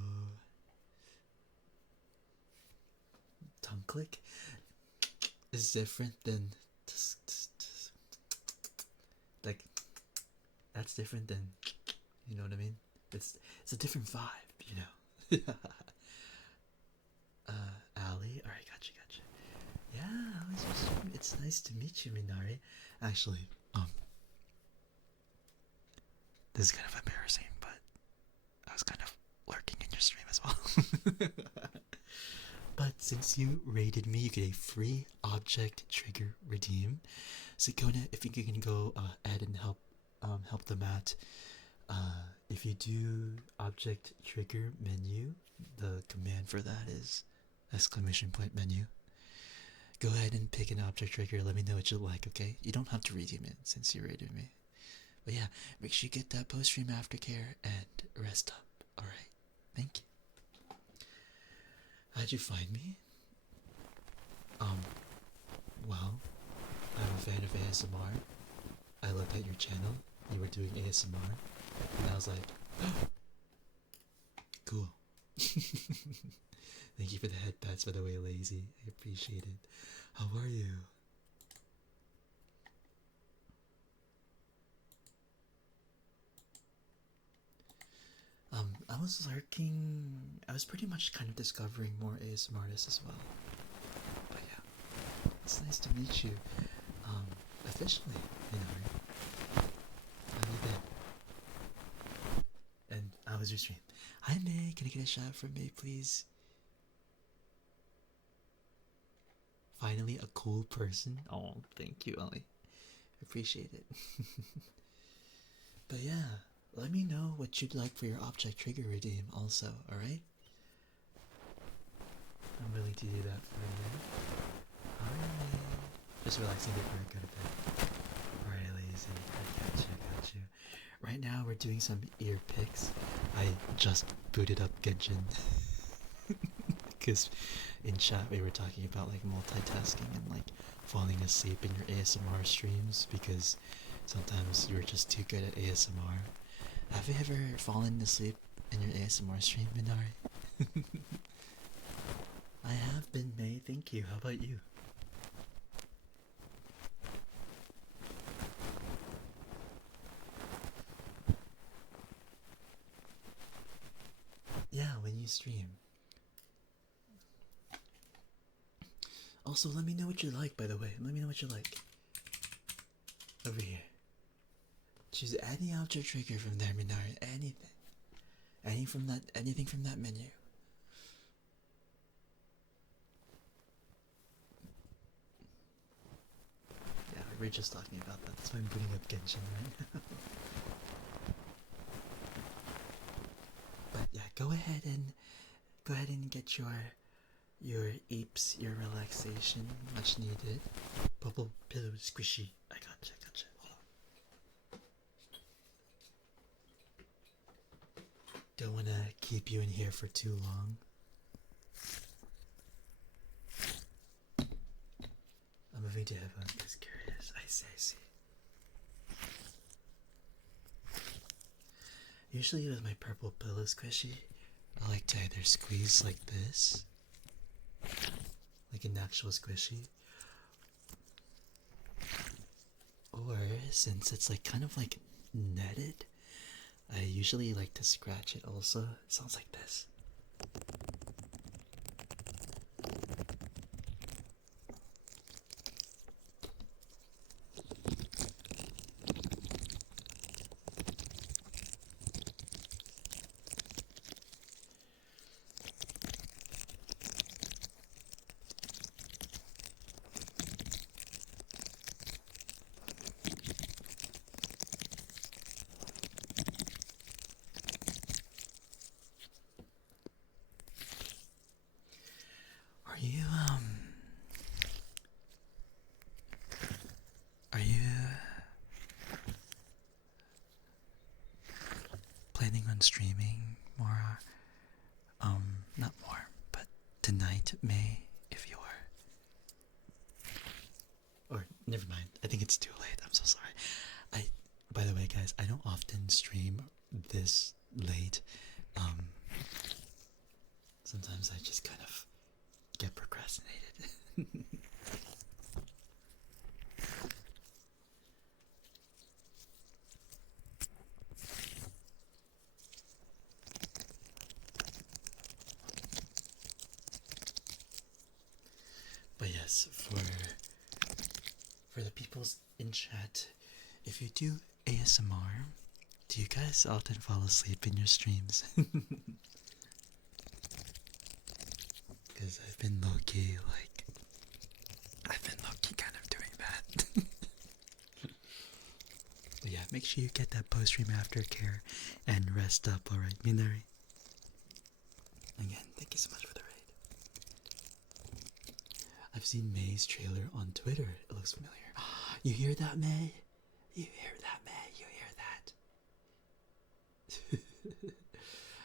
Tongue click is different than like that's different than, you know what I mean? It's a different vibe, you know. Ali, alright, gotcha. Yeah, it's nice to meet you, Minari. Actually, this is kind of embarrassing, but I was kind of lurking in your stream as well. But since you rated me, you get a free object trigger redeem. So if you can go ahead and help them out. If you do object trigger menu, the command for that is !menu. Go ahead and pick an object trigger. Let me know what you like, okay? You don't have to redeem it since you rated me. But yeah, make sure you get that post-stream aftercare and rest up. Alright, thank you. How'd you find me? Well, I'm a fan of ASMR. I looked at your channel, you were doing ASMR, and I was like, oh, cool. Thank you for the head pats, by the way, Lazy. I appreciate it. How are you? I was lurking. I was pretty much kind of discovering more ASMR artists as well. But yeah, it's nice to meet you. Officially, you know. How you been? And how was your stream? Hi May, can I get a shout out from May, please? Finally, a cool person. Oh, thank you, Ellie. Appreciate it. But yeah, let me know what you'd like for your object trigger redeem also, alright? I'm willing to do that for you. Alright. Just relaxing before I go to bed. Alright, lazy. I got you. Right now we're doing some ear picks. I just booted up Genshin. Because in chat we were talking about like multitasking and like falling asleep in your ASMR streams because sometimes you're just too good at ASMR. Have you ever fallen asleep in your ASMR stream, Minari? I have been, May, thank you. How about you? Yeah, when you stream. Also, let me know what you like, by the way. Let me know what you like. Over here. Choose any object trigger from there, Minari. Anything. Anything from that menu. Yeah, we were just talking about that. That's why I'm putting up Genshin right now. But yeah, go ahead and get your eeps, your relaxation, much needed. Bubble pillow squishy. I gotcha. Hold on. Don't wanna keep you in here for too long. I'm moving to headphones because curious. I see. Usually with my purple pillow squishy, I like to either squeeze like this, like an actual squishy, or since it's like kind of like netted, I usually like to scratch it also. It sounds like this. planning on streaming more, not more, but tonight, May, if you're. Or, never mind, I think it's too late, I'm so sorry. By the way, guys, I don't often stream this late. Sometimes I just kind of get procrastinated. But yes, for the peoples in chat, if you do ASMR, do you guys often fall asleep in your streams? Because I've been low-key kind of doing that. But yeah, make sure you get that post-stream aftercare and rest up, alright, Minari? Again, thank you so much for the raid. I've seen May's trailer on Twitter. It looks familiar. You hear that, May? You hear that, May? You hear that?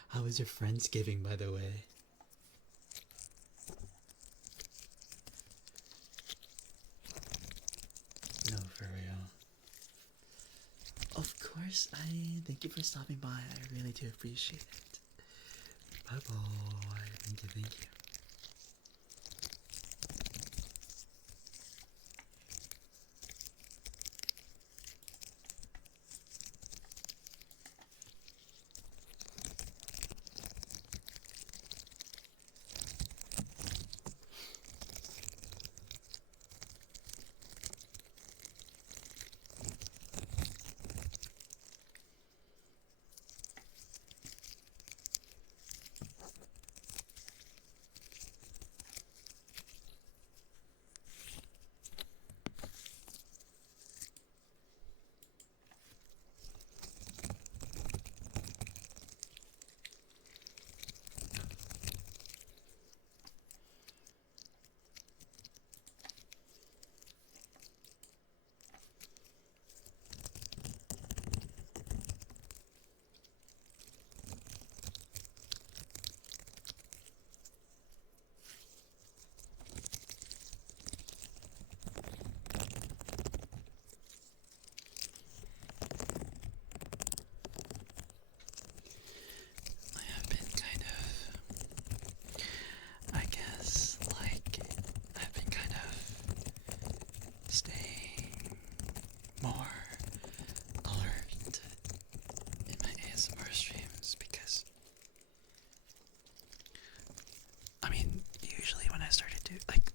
How was your Friendsgiving, by the way? No, for real. Of course, thank you for stopping by. I really do appreciate it. Bye bye. Thank you, thank you.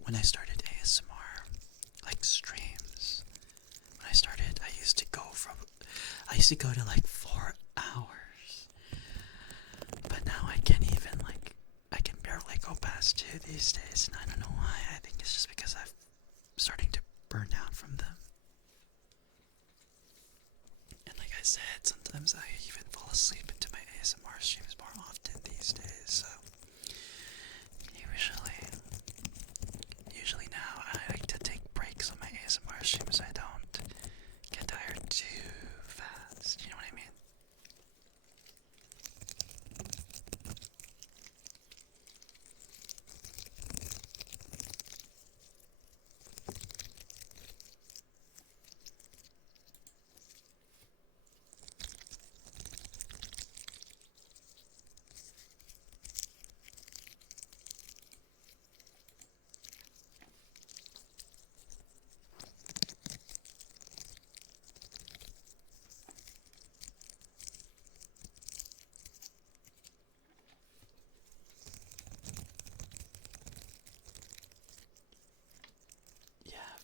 When I started ASMR, like streams, when I started, I used to go to like 4 hours, but now I can't even I can barely go past 2 these days, and I don't know why. I think it's just because I'm starting to burn out from them. And like I said, sometimes I even fall asleep into my ASMR streams more often these days, so usually now I like to take breaks on my ASMR streams so I don't get tired too fast, you know what I mean?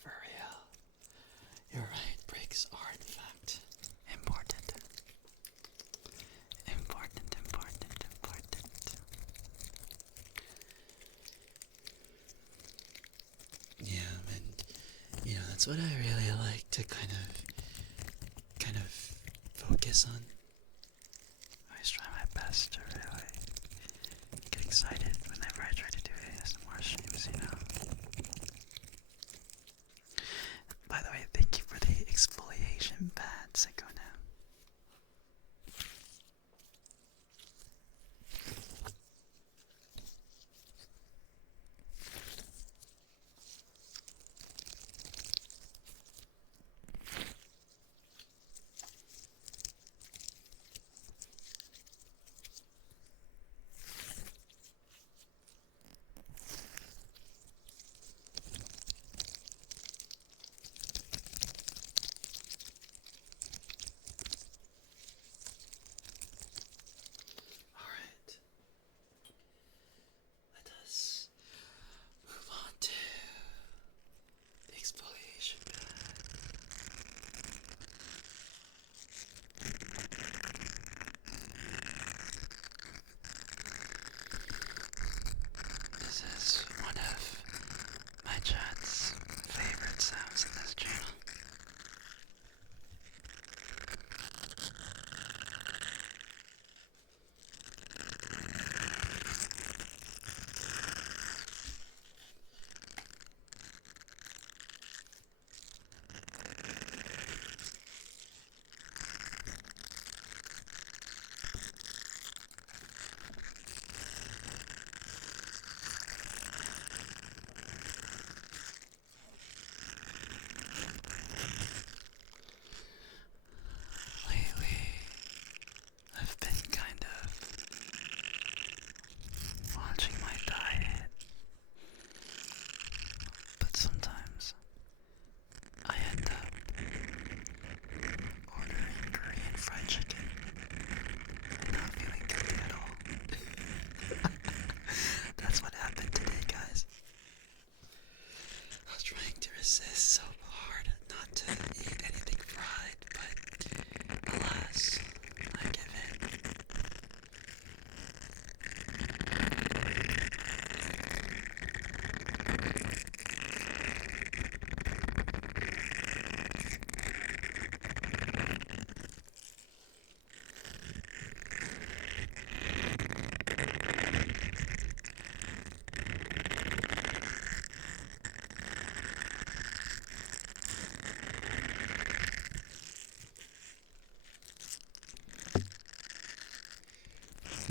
For real. You're right, breaks are in fact important. Important. Yeah, and that's what I really like to kind of focus on. I always try my best to really get excited whenever I try to do ASMR streams. By the way, thank you for the exfoliation pads, Sakona.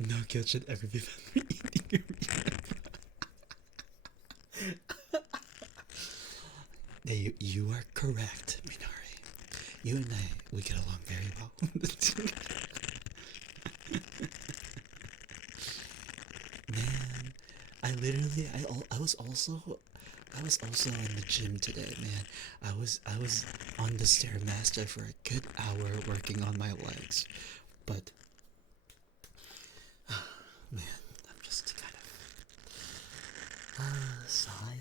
No guilt should ever be found for eating a yeah, you are correct, Minari. You and we get along very well. Man, I was also in the gym today, man. I was on the stairmaster for a good hour working on my legs, but man, I'm just kind of sigh.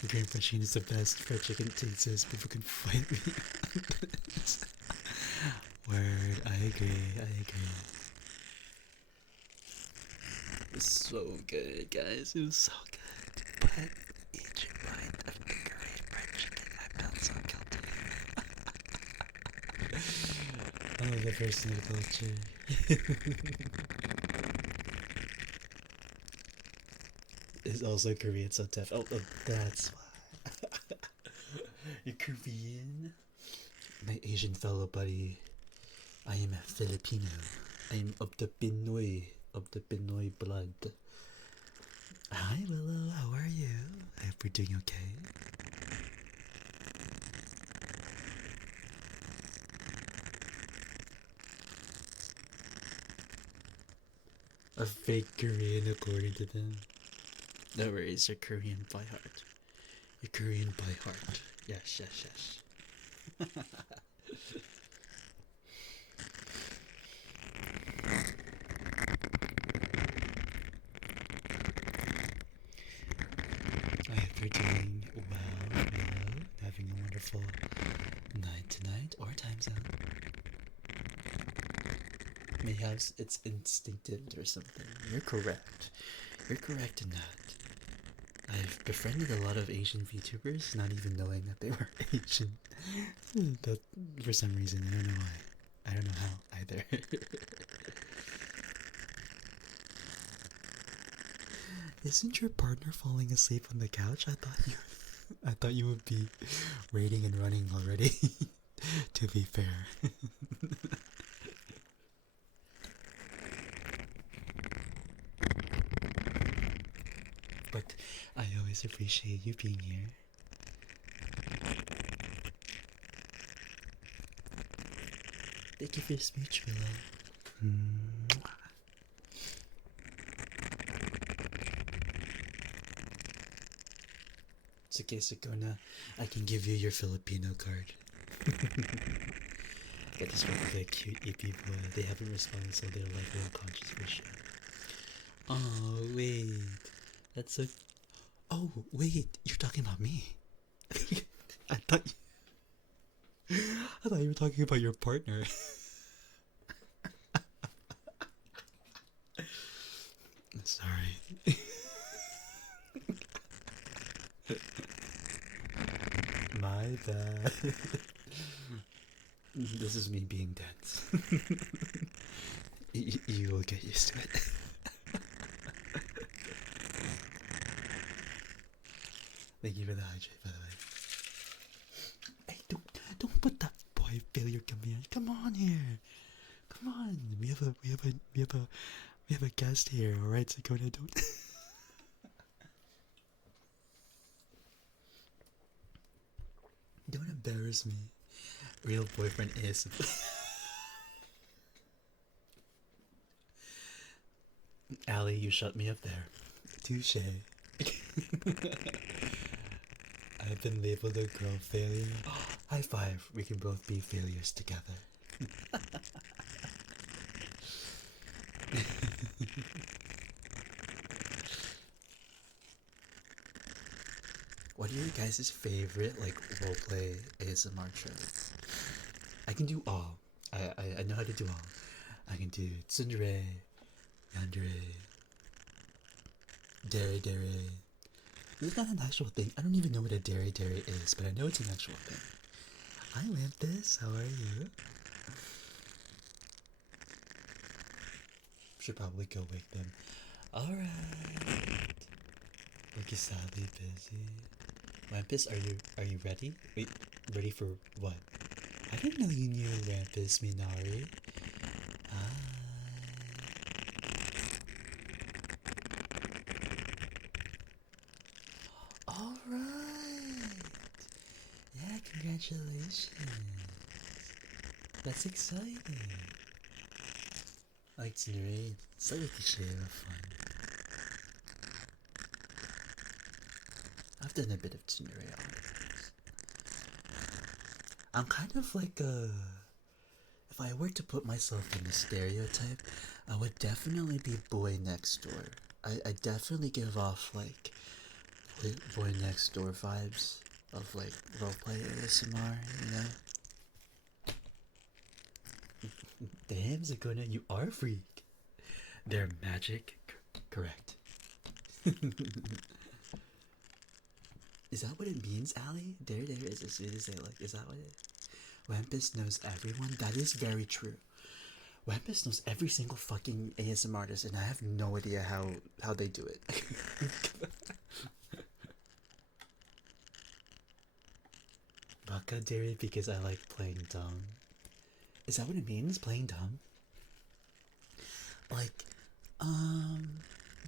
The green machine is the best fried chicken tastes. People can fight me. Word, I agree. It was so good, guys. It was so good. But each bite of the great fried chicken, I felt so guilty. Oh, the personal culture. It's also Korean, so tough. Oh, that's why. You're Korean? My Asian fellow buddy. I am a Filipino. I am of the Pinoy blood. Hi Willow, how are you? I hope you're doing okay. A fake Korean according to them. No worries, you're Korean by heart. You're Korean by heart. Yes. I hope you're doing well, having a wonderful night tonight or time zone. Mayhaps it's instinctive or something. You're correct. You're correct in that. I've befriended a lot of Asian VTubers, not even knowing that they were Asian. That for some reason, I don't know why. I don't know how either. Isn't your partner falling asleep on the couch? I thought you would be raiding and running already. To be fair. But I always appreciate you being here. Thank you for the speech, Willow. It's okay, Sakona. I can give you your Filipino card. That is probably a cute EP boy. They haven't responded, so they're like real conscious for sure. Oh, wait. That's so. Oh, wait. You're talking about me. I thought. I thought you were talking about your partner. Sorry. My bad. This is me being dense. You will get used to it. Thank you for the hydrate, by the way. Hey, don't put that boy failure. Come on here. Come on. We have a guest here. All right, Sakona, don't. Don't embarrass me. Real boyfriend is. Allie, you shut me up there. Touche. I've been labeled a girl failure. High five. We can both be failures together. What are your guys' favorite roleplay ASMR shows? I can do all. I know how to do all. I can do tsundere, yandere, dere. Is that an actual thing? I don't even know what a dere is, but I know it's an actual thing. Hi Lampus, how are you? Should probably go wake them. Alright. Look, is sadly busy. Lampus, are you ready? Wait, ready for what? I didn't know you knew Rampus Minari. Ah. Congratulations. That's exciting. I like Tsundere. It's like a share of fun. I've done a bit of Tsundere already. I'm kind of like a... If I were to put myself in a stereotype, I would definitely be boy next door. I definitely give off like boy next door vibes of like roleplay ASMR, you know? Damn, Zakona, you are a freak. They're magic, correct. Is that what it means, Ali? There is as soon as they like, is that what it is? Wampus knows everyone? That is very true. Wampus knows every single fucking ASMR artist, and I have no idea how they do it. Baka Dairy because I like playing dumb. Is that what it means, playing dumb? Like,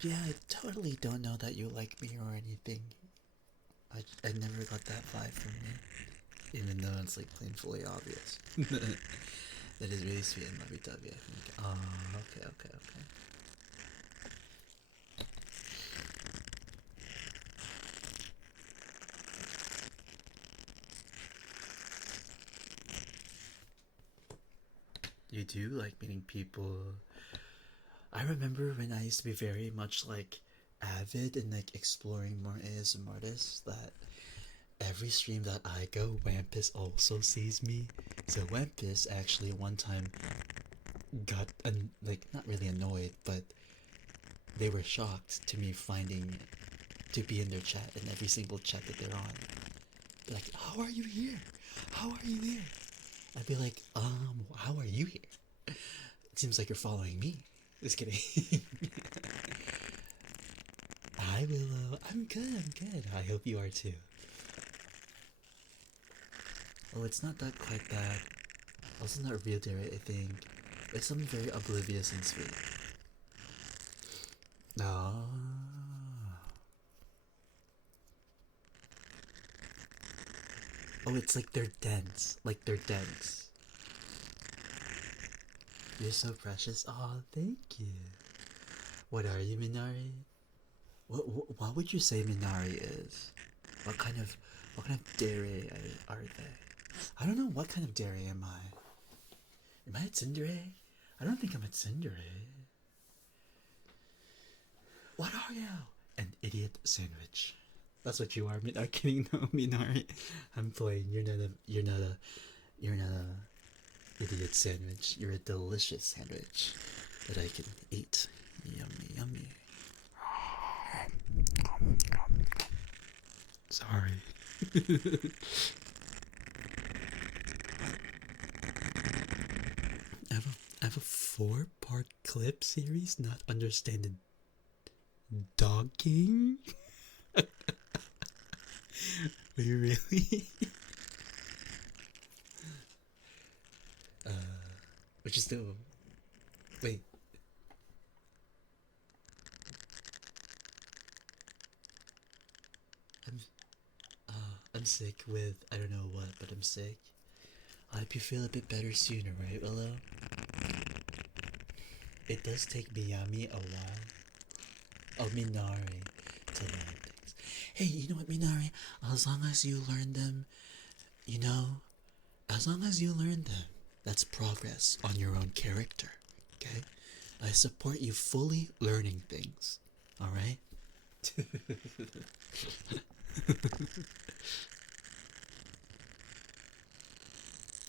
yeah, I totally don't know that you like me or anything. I never got that vibe from you, even though it's like painfully obvious. That is really sweet and lovey-dovey, I think. Oh, okay. You do like meeting people. I remember when I used to be very much like avid and like exploring more ASM artists that every stream that I go, Wampus also sees me. So Wampus actually one time got like not really annoyed, but they were shocked to me finding to be in their chat in every single chat that they're on. Like, how are you here? How are you here? I'd be like, how are you here? It seems like you're following me. Just kidding. Hi Willow. I'm good. I hope you are too. Oh, it's not that quite that. Also not real dairy, I think. It's something very oblivious and sweet. No. Oh, it's like they're dense. Like they're dense. You're so precious. Oh, thank you. What are you, Minari? What would you say Minari is? What kind of dairy are they? I don't know what kind of dairy am I. Am I a tsundere? I don't think I'm a tsundere. What are you? An idiot sandwich. That's what you are. I'm kidding. No, Minari. I'm playing. You're not a idiot sandwich. You're a delicious sandwich that I can eat. Yummy. Sorry. I have a 4-part clip series not understanding dogging. Are you really? Which is still wait. I'm sick with I don't know what, but I'm sick. I hope you feel a bit better sooner, right, Willow? It does take Miyami a while. Oh, Minari to learn things. Hey, you know what, Minari? As long as you learn them, you know, as long as you learn them, that's progress on your own character, okay? I support you fully learning things, alright?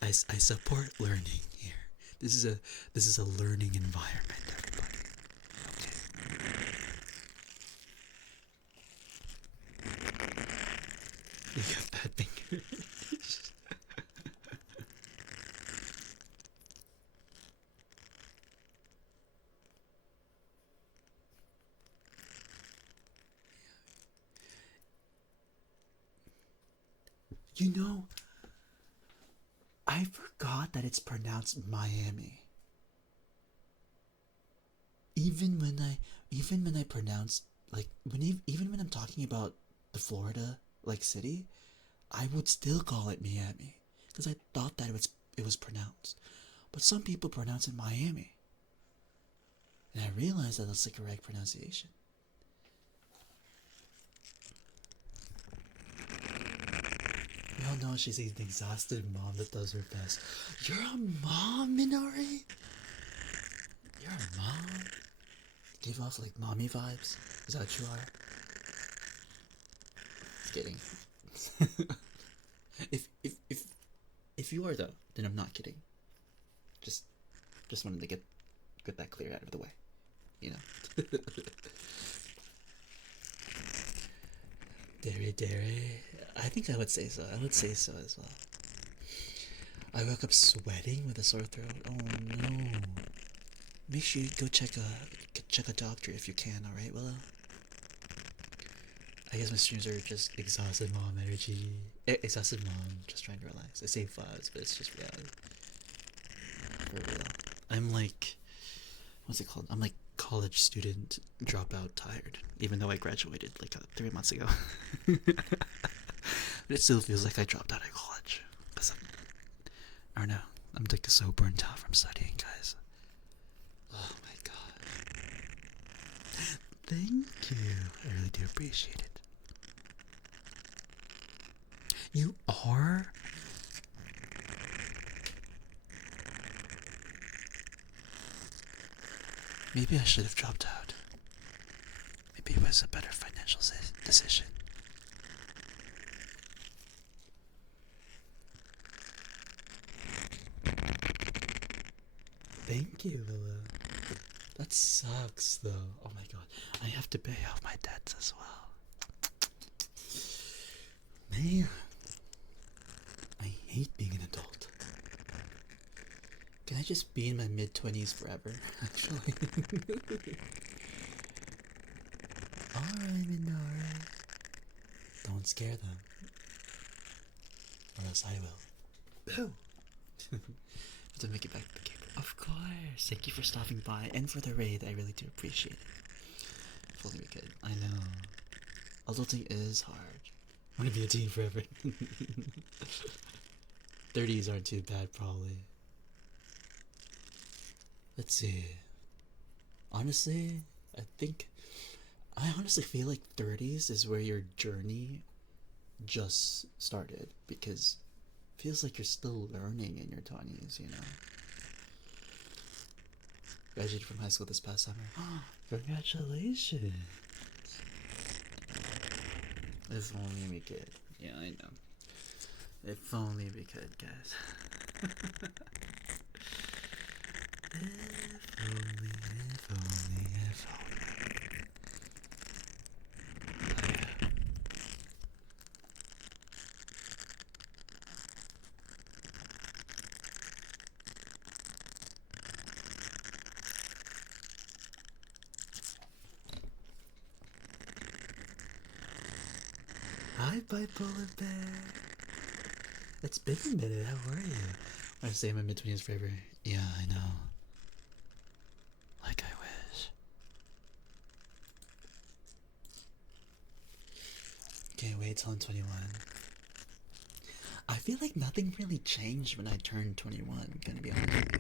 I support learning here. This is a learning environment, everybody. Okay. You got bad fingers. You know, I forgot that it's pronounced Miami. Even when I pronounce like even when I'm talking about the Florida like city, I would still call it Miami. because I thought that it was pronounced, but some people pronounce it Miami, and I realized that that's the correct pronunciation. We all know she's an exhausted mom that does her best. You're a mom, Minori? You're a mom? Give off like mommy vibes? Is that what you are? Just kidding. if you are though, then I'm not kidding. Just wanted to get that clear out of the way. You know. Dairy. I think I would say so. I would say so as well. I woke up sweating with a sore throat. Oh no. Make sure you go check a doctor if you can, alright, Willow? I guess my streams are just exhausted mom energy. Exhausted mom, just trying to relax. I say vibes, but it's just reality. For real. I'm like, what's it called? I'm like college student dropout tired, even though I graduated like 3 months ago. But it still feels like I dropped out of college. Because I don't know. I'm like so burnt out from studying, guys. Oh my god. Thank you. I really do appreciate it. You are? Maybe I should have dropped out. Maybe it was a better financial decision. Thank you, Villa. That sucks, though. Oh my god. I have to pay off my debts as well. Man. I hate being an adult. Can I just be in my mid-20s forever, actually? Alright, Minara. Don't scare them. Or else I will. Boo! To make it back to the game. Of course! Thank you for stopping by and for the raid. I really do appreciate it. If only we could. I know. Adulting is hard. I'm gonna be a teen forever. 30s aren't too bad, probably. Let's see. Honestly, I honestly feel like 30s is where your journey just started, because it feels like you're still learning in your 20s, you know? Graduated from high school this past summer. Congratulations! If only we could. Yeah, I know. If only we could, guys. If only. Oh, yeah. Hi, Bipolar Bear. It's been a minute. How are you? I say my mid-20s forever. Yeah, I know. Like I wish. Can't wait till I'm 21. I feel like nothing really changed when I turned 21, I'm gonna be honest with you.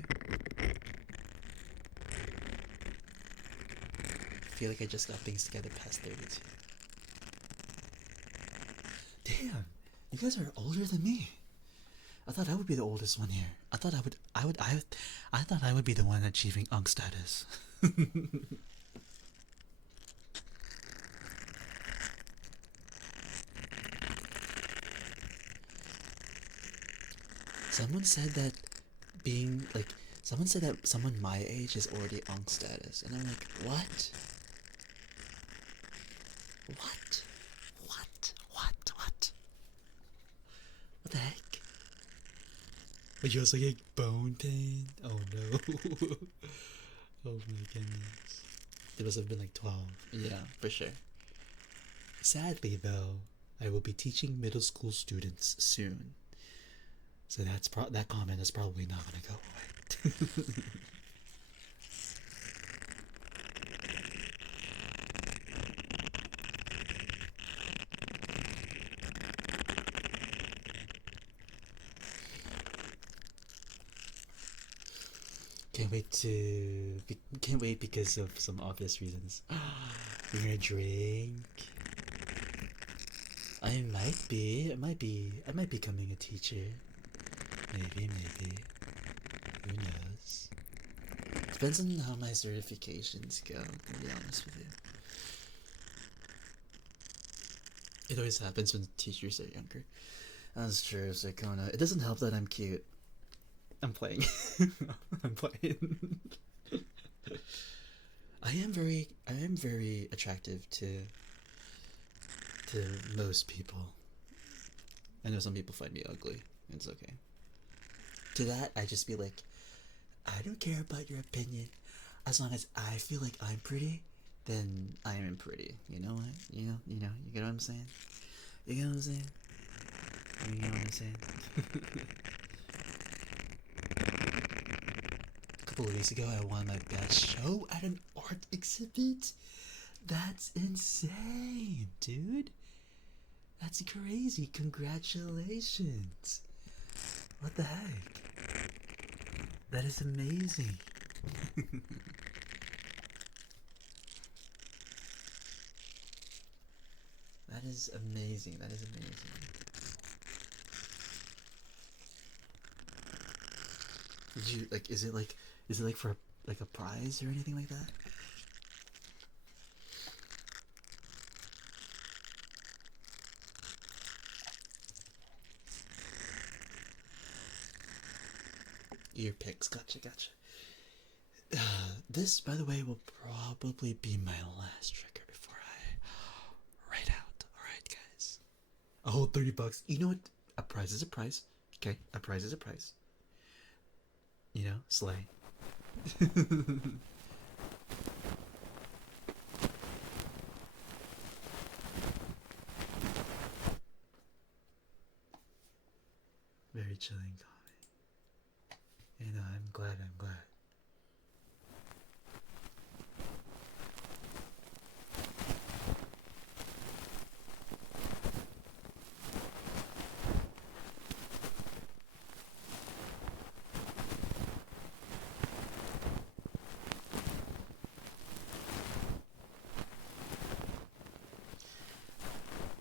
I feel like I just got things together past 32. Damn, you guys are older than me. I thought I would be the oldest one here. I thought I thought I would be the one achieving Unk status. Someone said that someone said that someone my age is already Unk status, and I'm like, what? What? What the heck? But you also get bone pain? Oh no. Oh my goodness. It must have been like 12. Yeah, for sure. Sadly though, I will be teaching middle school students soon. So that comment is probably not gonna go away. Can't wait because of some obvious reasons. You're gonna drink. I might be becoming a teacher. Maybe. Who knows? Depends on how my certifications go, to be honest with you. It always happens when teachers are younger. That's true, Sarkona. It doesn't help that I'm cute. I'm playing. I'm playing. I am very attractive to most people. I know some people find me ugly. It's okay. To that, I just be like, I don't care about your opinion. As long as I feel like I'm pretty, then I am pretty. You know what? You get what I'm saying? You get what I'm saying? You get what I'm saying? A couple of weeks ago, I won my best show at an art exhibit. That's insane, dude. That's crazy. Congratulations. What the heck? That is amazing. That is amazing. That is amazing. Did you like? Is it like for like a prize or anything like that? Ear picks. Gotcha. This, by the way, will probably be my last trigger before I write out. All right, guys. A whole $30. You know what? A prize is a prize. Okay, a prize is a prize. You know, slay. Very chilling comment. You know, I'm glad.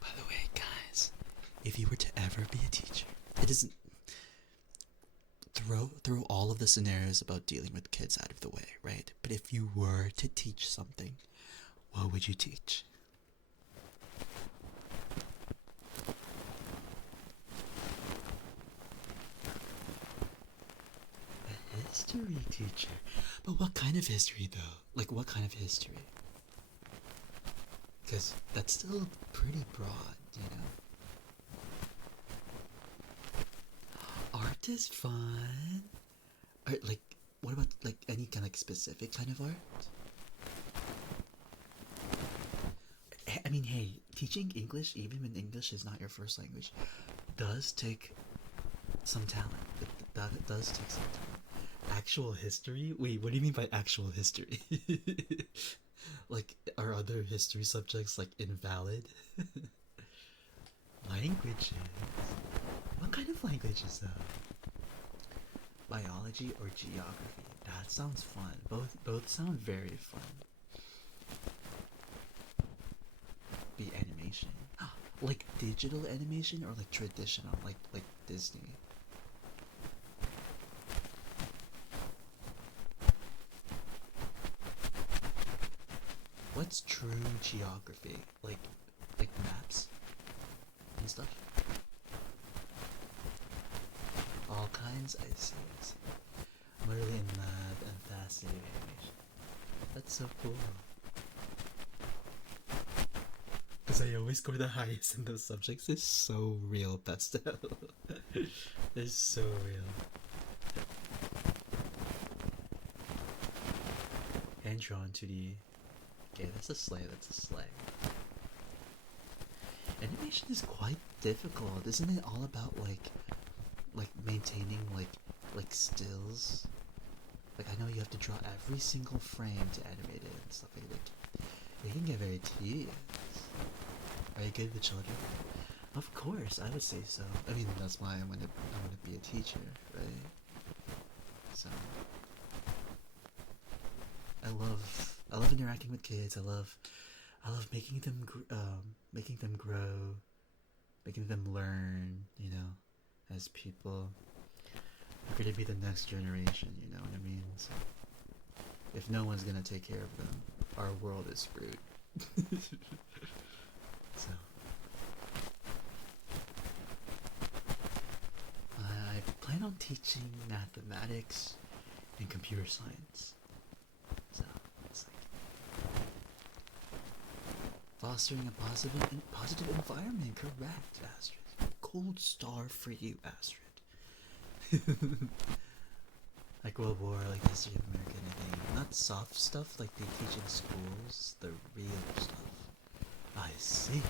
By the way, guys, if you were to ever be a teacher, it isn't throw all of the scenarios about dealing with kids out of the way, right? But if you were to teach something, what would you teach? A history teacher. But what kind of history though? Like what kind of history? Because that's still pretty broad, you know? Art is fun. Art, like, what about like any kind of like specific kind of art? I mean, hey, teaching English, even when English is not your first language, does take some talent. That does take some talent. Actual history? Wait, what do you mean by actual history? Like, are other history subjects like invalid? Languages? What kind of languages though? Biology or geography? That sounds fun. Both sound very fun. Be animation. Like digital animation or like traditional, like Disney. What's true geography? Like maps and stuff? All kinds? I see. I'm really in mad and fascinated animation. That's so cool. Because I always score the highest in those subjects. It's so real, Pastel. It's so real. Hand drawn 2D. Okay, that's a slay. Animation is quite difficult, isn't it? All about like maintaining like stills. Like I know you have to draw every single frame to animate it and stuff like that. It can get very tedious. Are you good with children? Of course, I would say so. I mean, that's why I'm gonna be a teacher, right? So I love interacting with kids. I love making them grow, making them learn. You know, as people. We're gonna be the next generation. You know what I mean? So if no one's gonna take care of them, our world is screwed. So I plan on teaching mathematics and computer science. So it's like fostering a positive environment. Correct, Astrid. Gold star for you, Astrid. Like World War, like history of America, anything. Not soft stuff like they teach in schools. The real stuff. I see.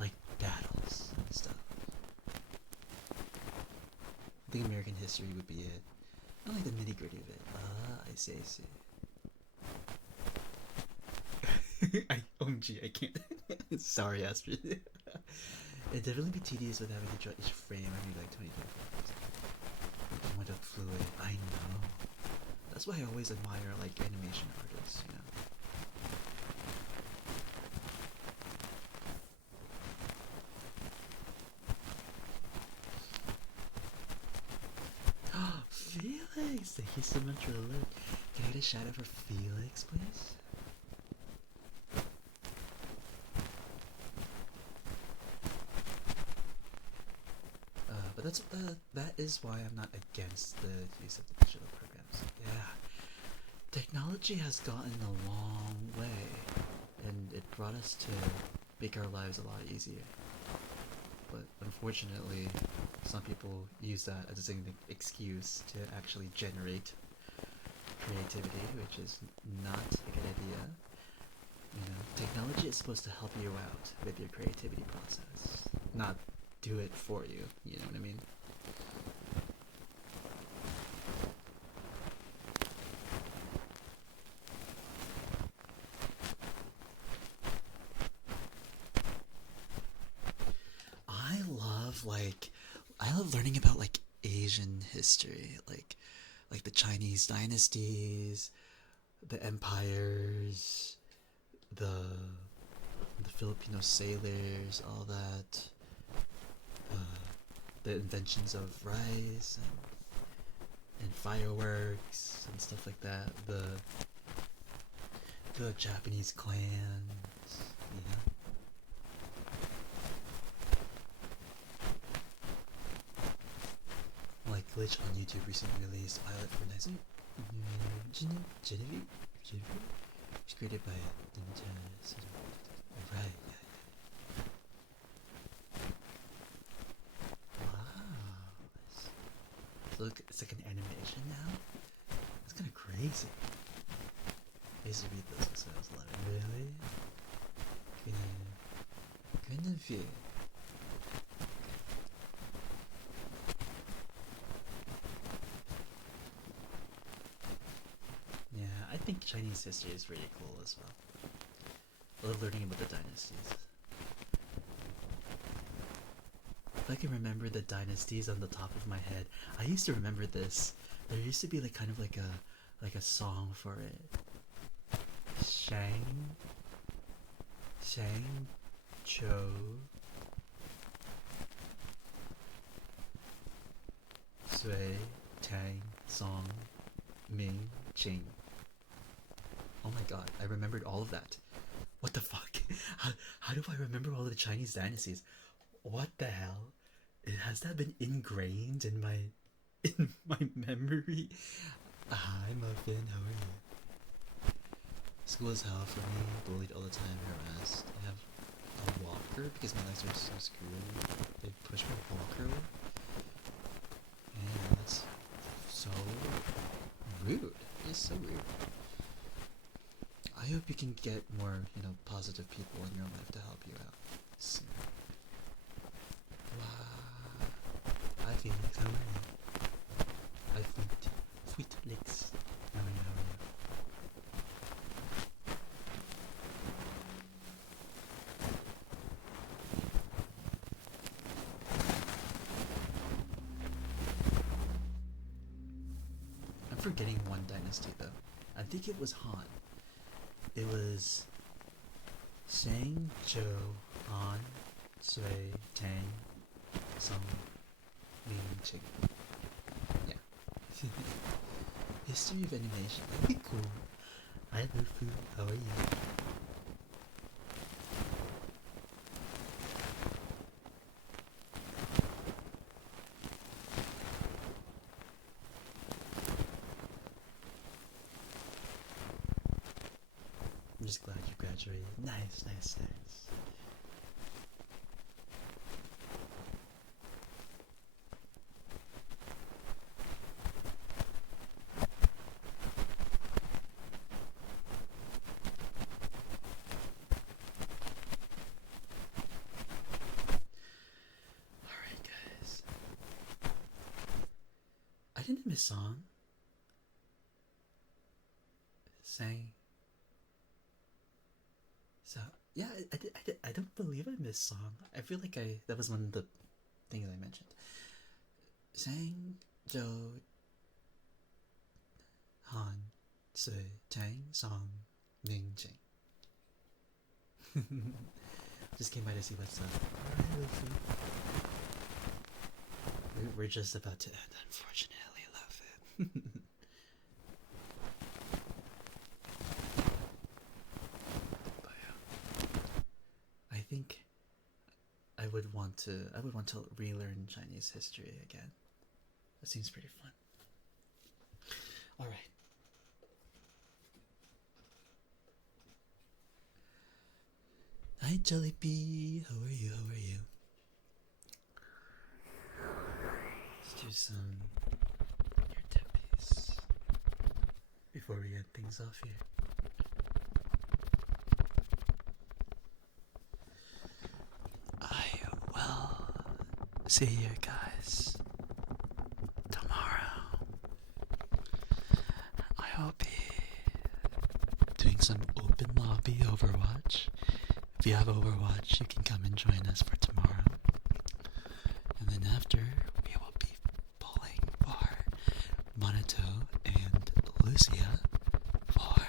Like battles and stuff. I think American history would be it. Not like the nitty gritty of it. I see, OMG, I can't. Sorry, Astrid. It'd definitely be tedious with having to draw each frame every like 24 frames. I want to fluid. I know. That's why I always admire like animation artists, you know. Felix! Thank you so much for the alert. Can I get a shout out for Felix, please? But that is why I'm not against the use of the digital programs. Yeah. Technology has gotten a long way, and it brought us to make our lives a lot easier. But unfortunately, some people use that as an excuse to actually generate creativity, which is not a good idea. You know, technology is supposed to help you out with your creativity process, not do it for you. You know what I mean? I love learning about like Asian history, like the Chinese dynasties, the empires, the Filipino sailors, all that, the inventions of rice and fireworks and stuff like that, the Japanese clans, you know. Like Glitch on YouTube recently released pilot for Nice Genevieve? It's created by right, yeah. Wow. Look, it's like an animation now? That's kinda crazy. I used to read those when I was 11. Really? Genevieve. Yeah, I think Chinese history is really cool as well. I love learning about the dynasties. If I can remember the dynasties on the top of my head, I used to remember this. There used to be like kind of like a song for it. Shang Cho Sui Tang Song Ming Ching. Oh my god, I remembered all of that. What the fuck? How do I remember all of the Chinese dynasties? What the hell? Has that been ingrained in my memory? Hi Muffin, how are you? School is hell for me, bullied all the time, harassed. I have a walker because my legs are so screwed. They push my walker. Man, that's so rude. It's so rude. I hope you can get more, you know, positive people in your life to help you out soon. Wow. I feel like how are you? I think sweet licks. How are you? How are you? I'm forgetting one dynasty though. I think it was Han. It was Shang, Zhou, Han, Sui, Tang, Song, Ling, Ching. Yeah. History of animation. That'd be cool. Hi Lufu, how are you? I'm just glad you graduated. Nice, nice, nice. Alright, guys. I didn't miss song. Sang. So yeah, I don't believe I missed song. I feel like that was one of the things I mentioned. Sang, Zhou, Han, Sui, Tang, Song, Ning, Jing. Just came by to see what's up. Alright, we're just about to end, unfortunately, love it. But yeah, I think I would want to relearn Chinese history again. That seems pretty fun. All right. Hi Jollibee, how are you? How are you? Let's do some ear tippies before we end things off here. I will see you guys tomorrow. I will be doing some open lobby Overwatch. If you have Overwatch, you can come and join us for tomorrow. And then after, we will be pulling for Monato and Lucia for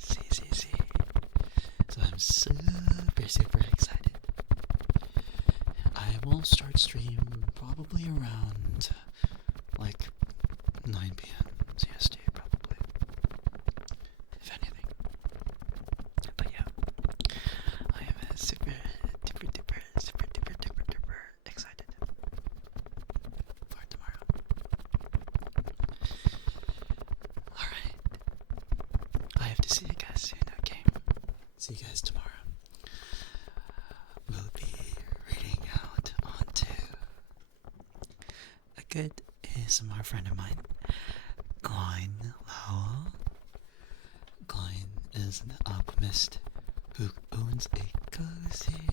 CCC. So I'm super, super excited. I will start stream probably around like 9 p.m. CST, probably. If anything. But yeah, I am super duper excited for tomorrow. Alright. I have to see you guys soon, okay? See you guys tomorrow. We'll be reading out onto a good ASMR friend of mine, Glein Lau. Glein is an alchemist who owns a cozy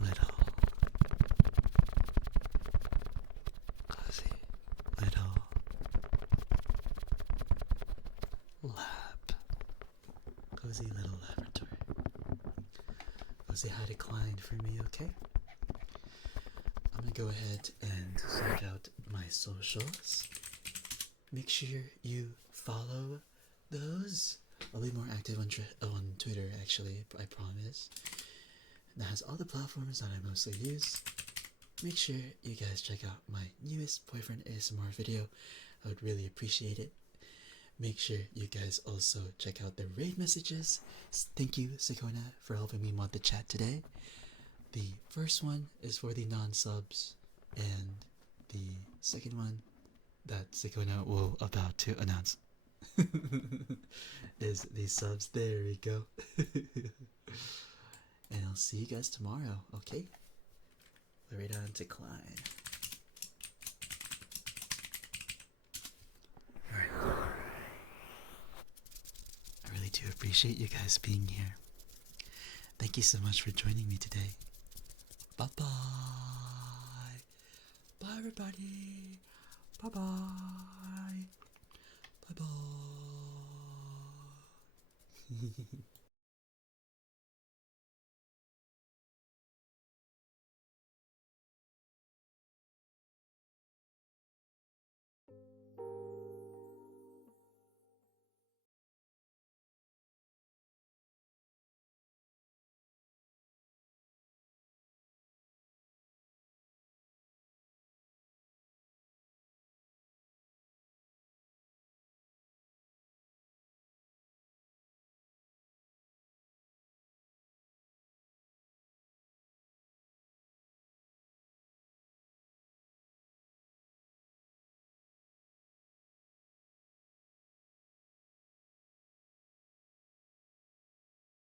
little lab. Cozy little laboratory. Go say hi to Klein for me, okay? I'm gonna go ahead and sort out my socials. Make sure you follow those. I'll be more active on Twitter, actually, I promise. That has all the platforms that I mostly use. Make sure you guys check out my newest boyfriend ASMR video. I would really appreciate it. Make sure you guys also check out the raid messages. Thank you, Sakona, for helping me mod the chat today. The first one is for the non-subs, and the second one that Sakona will about to announce is the subs. There we go. And I'll see you guys tomorrow, okay? Right on to Klein. Alright. I really do appreciate you guys being here. Thank you so much for joining me today. Bye bye. Bye everybody. Bye bye. Bye bye.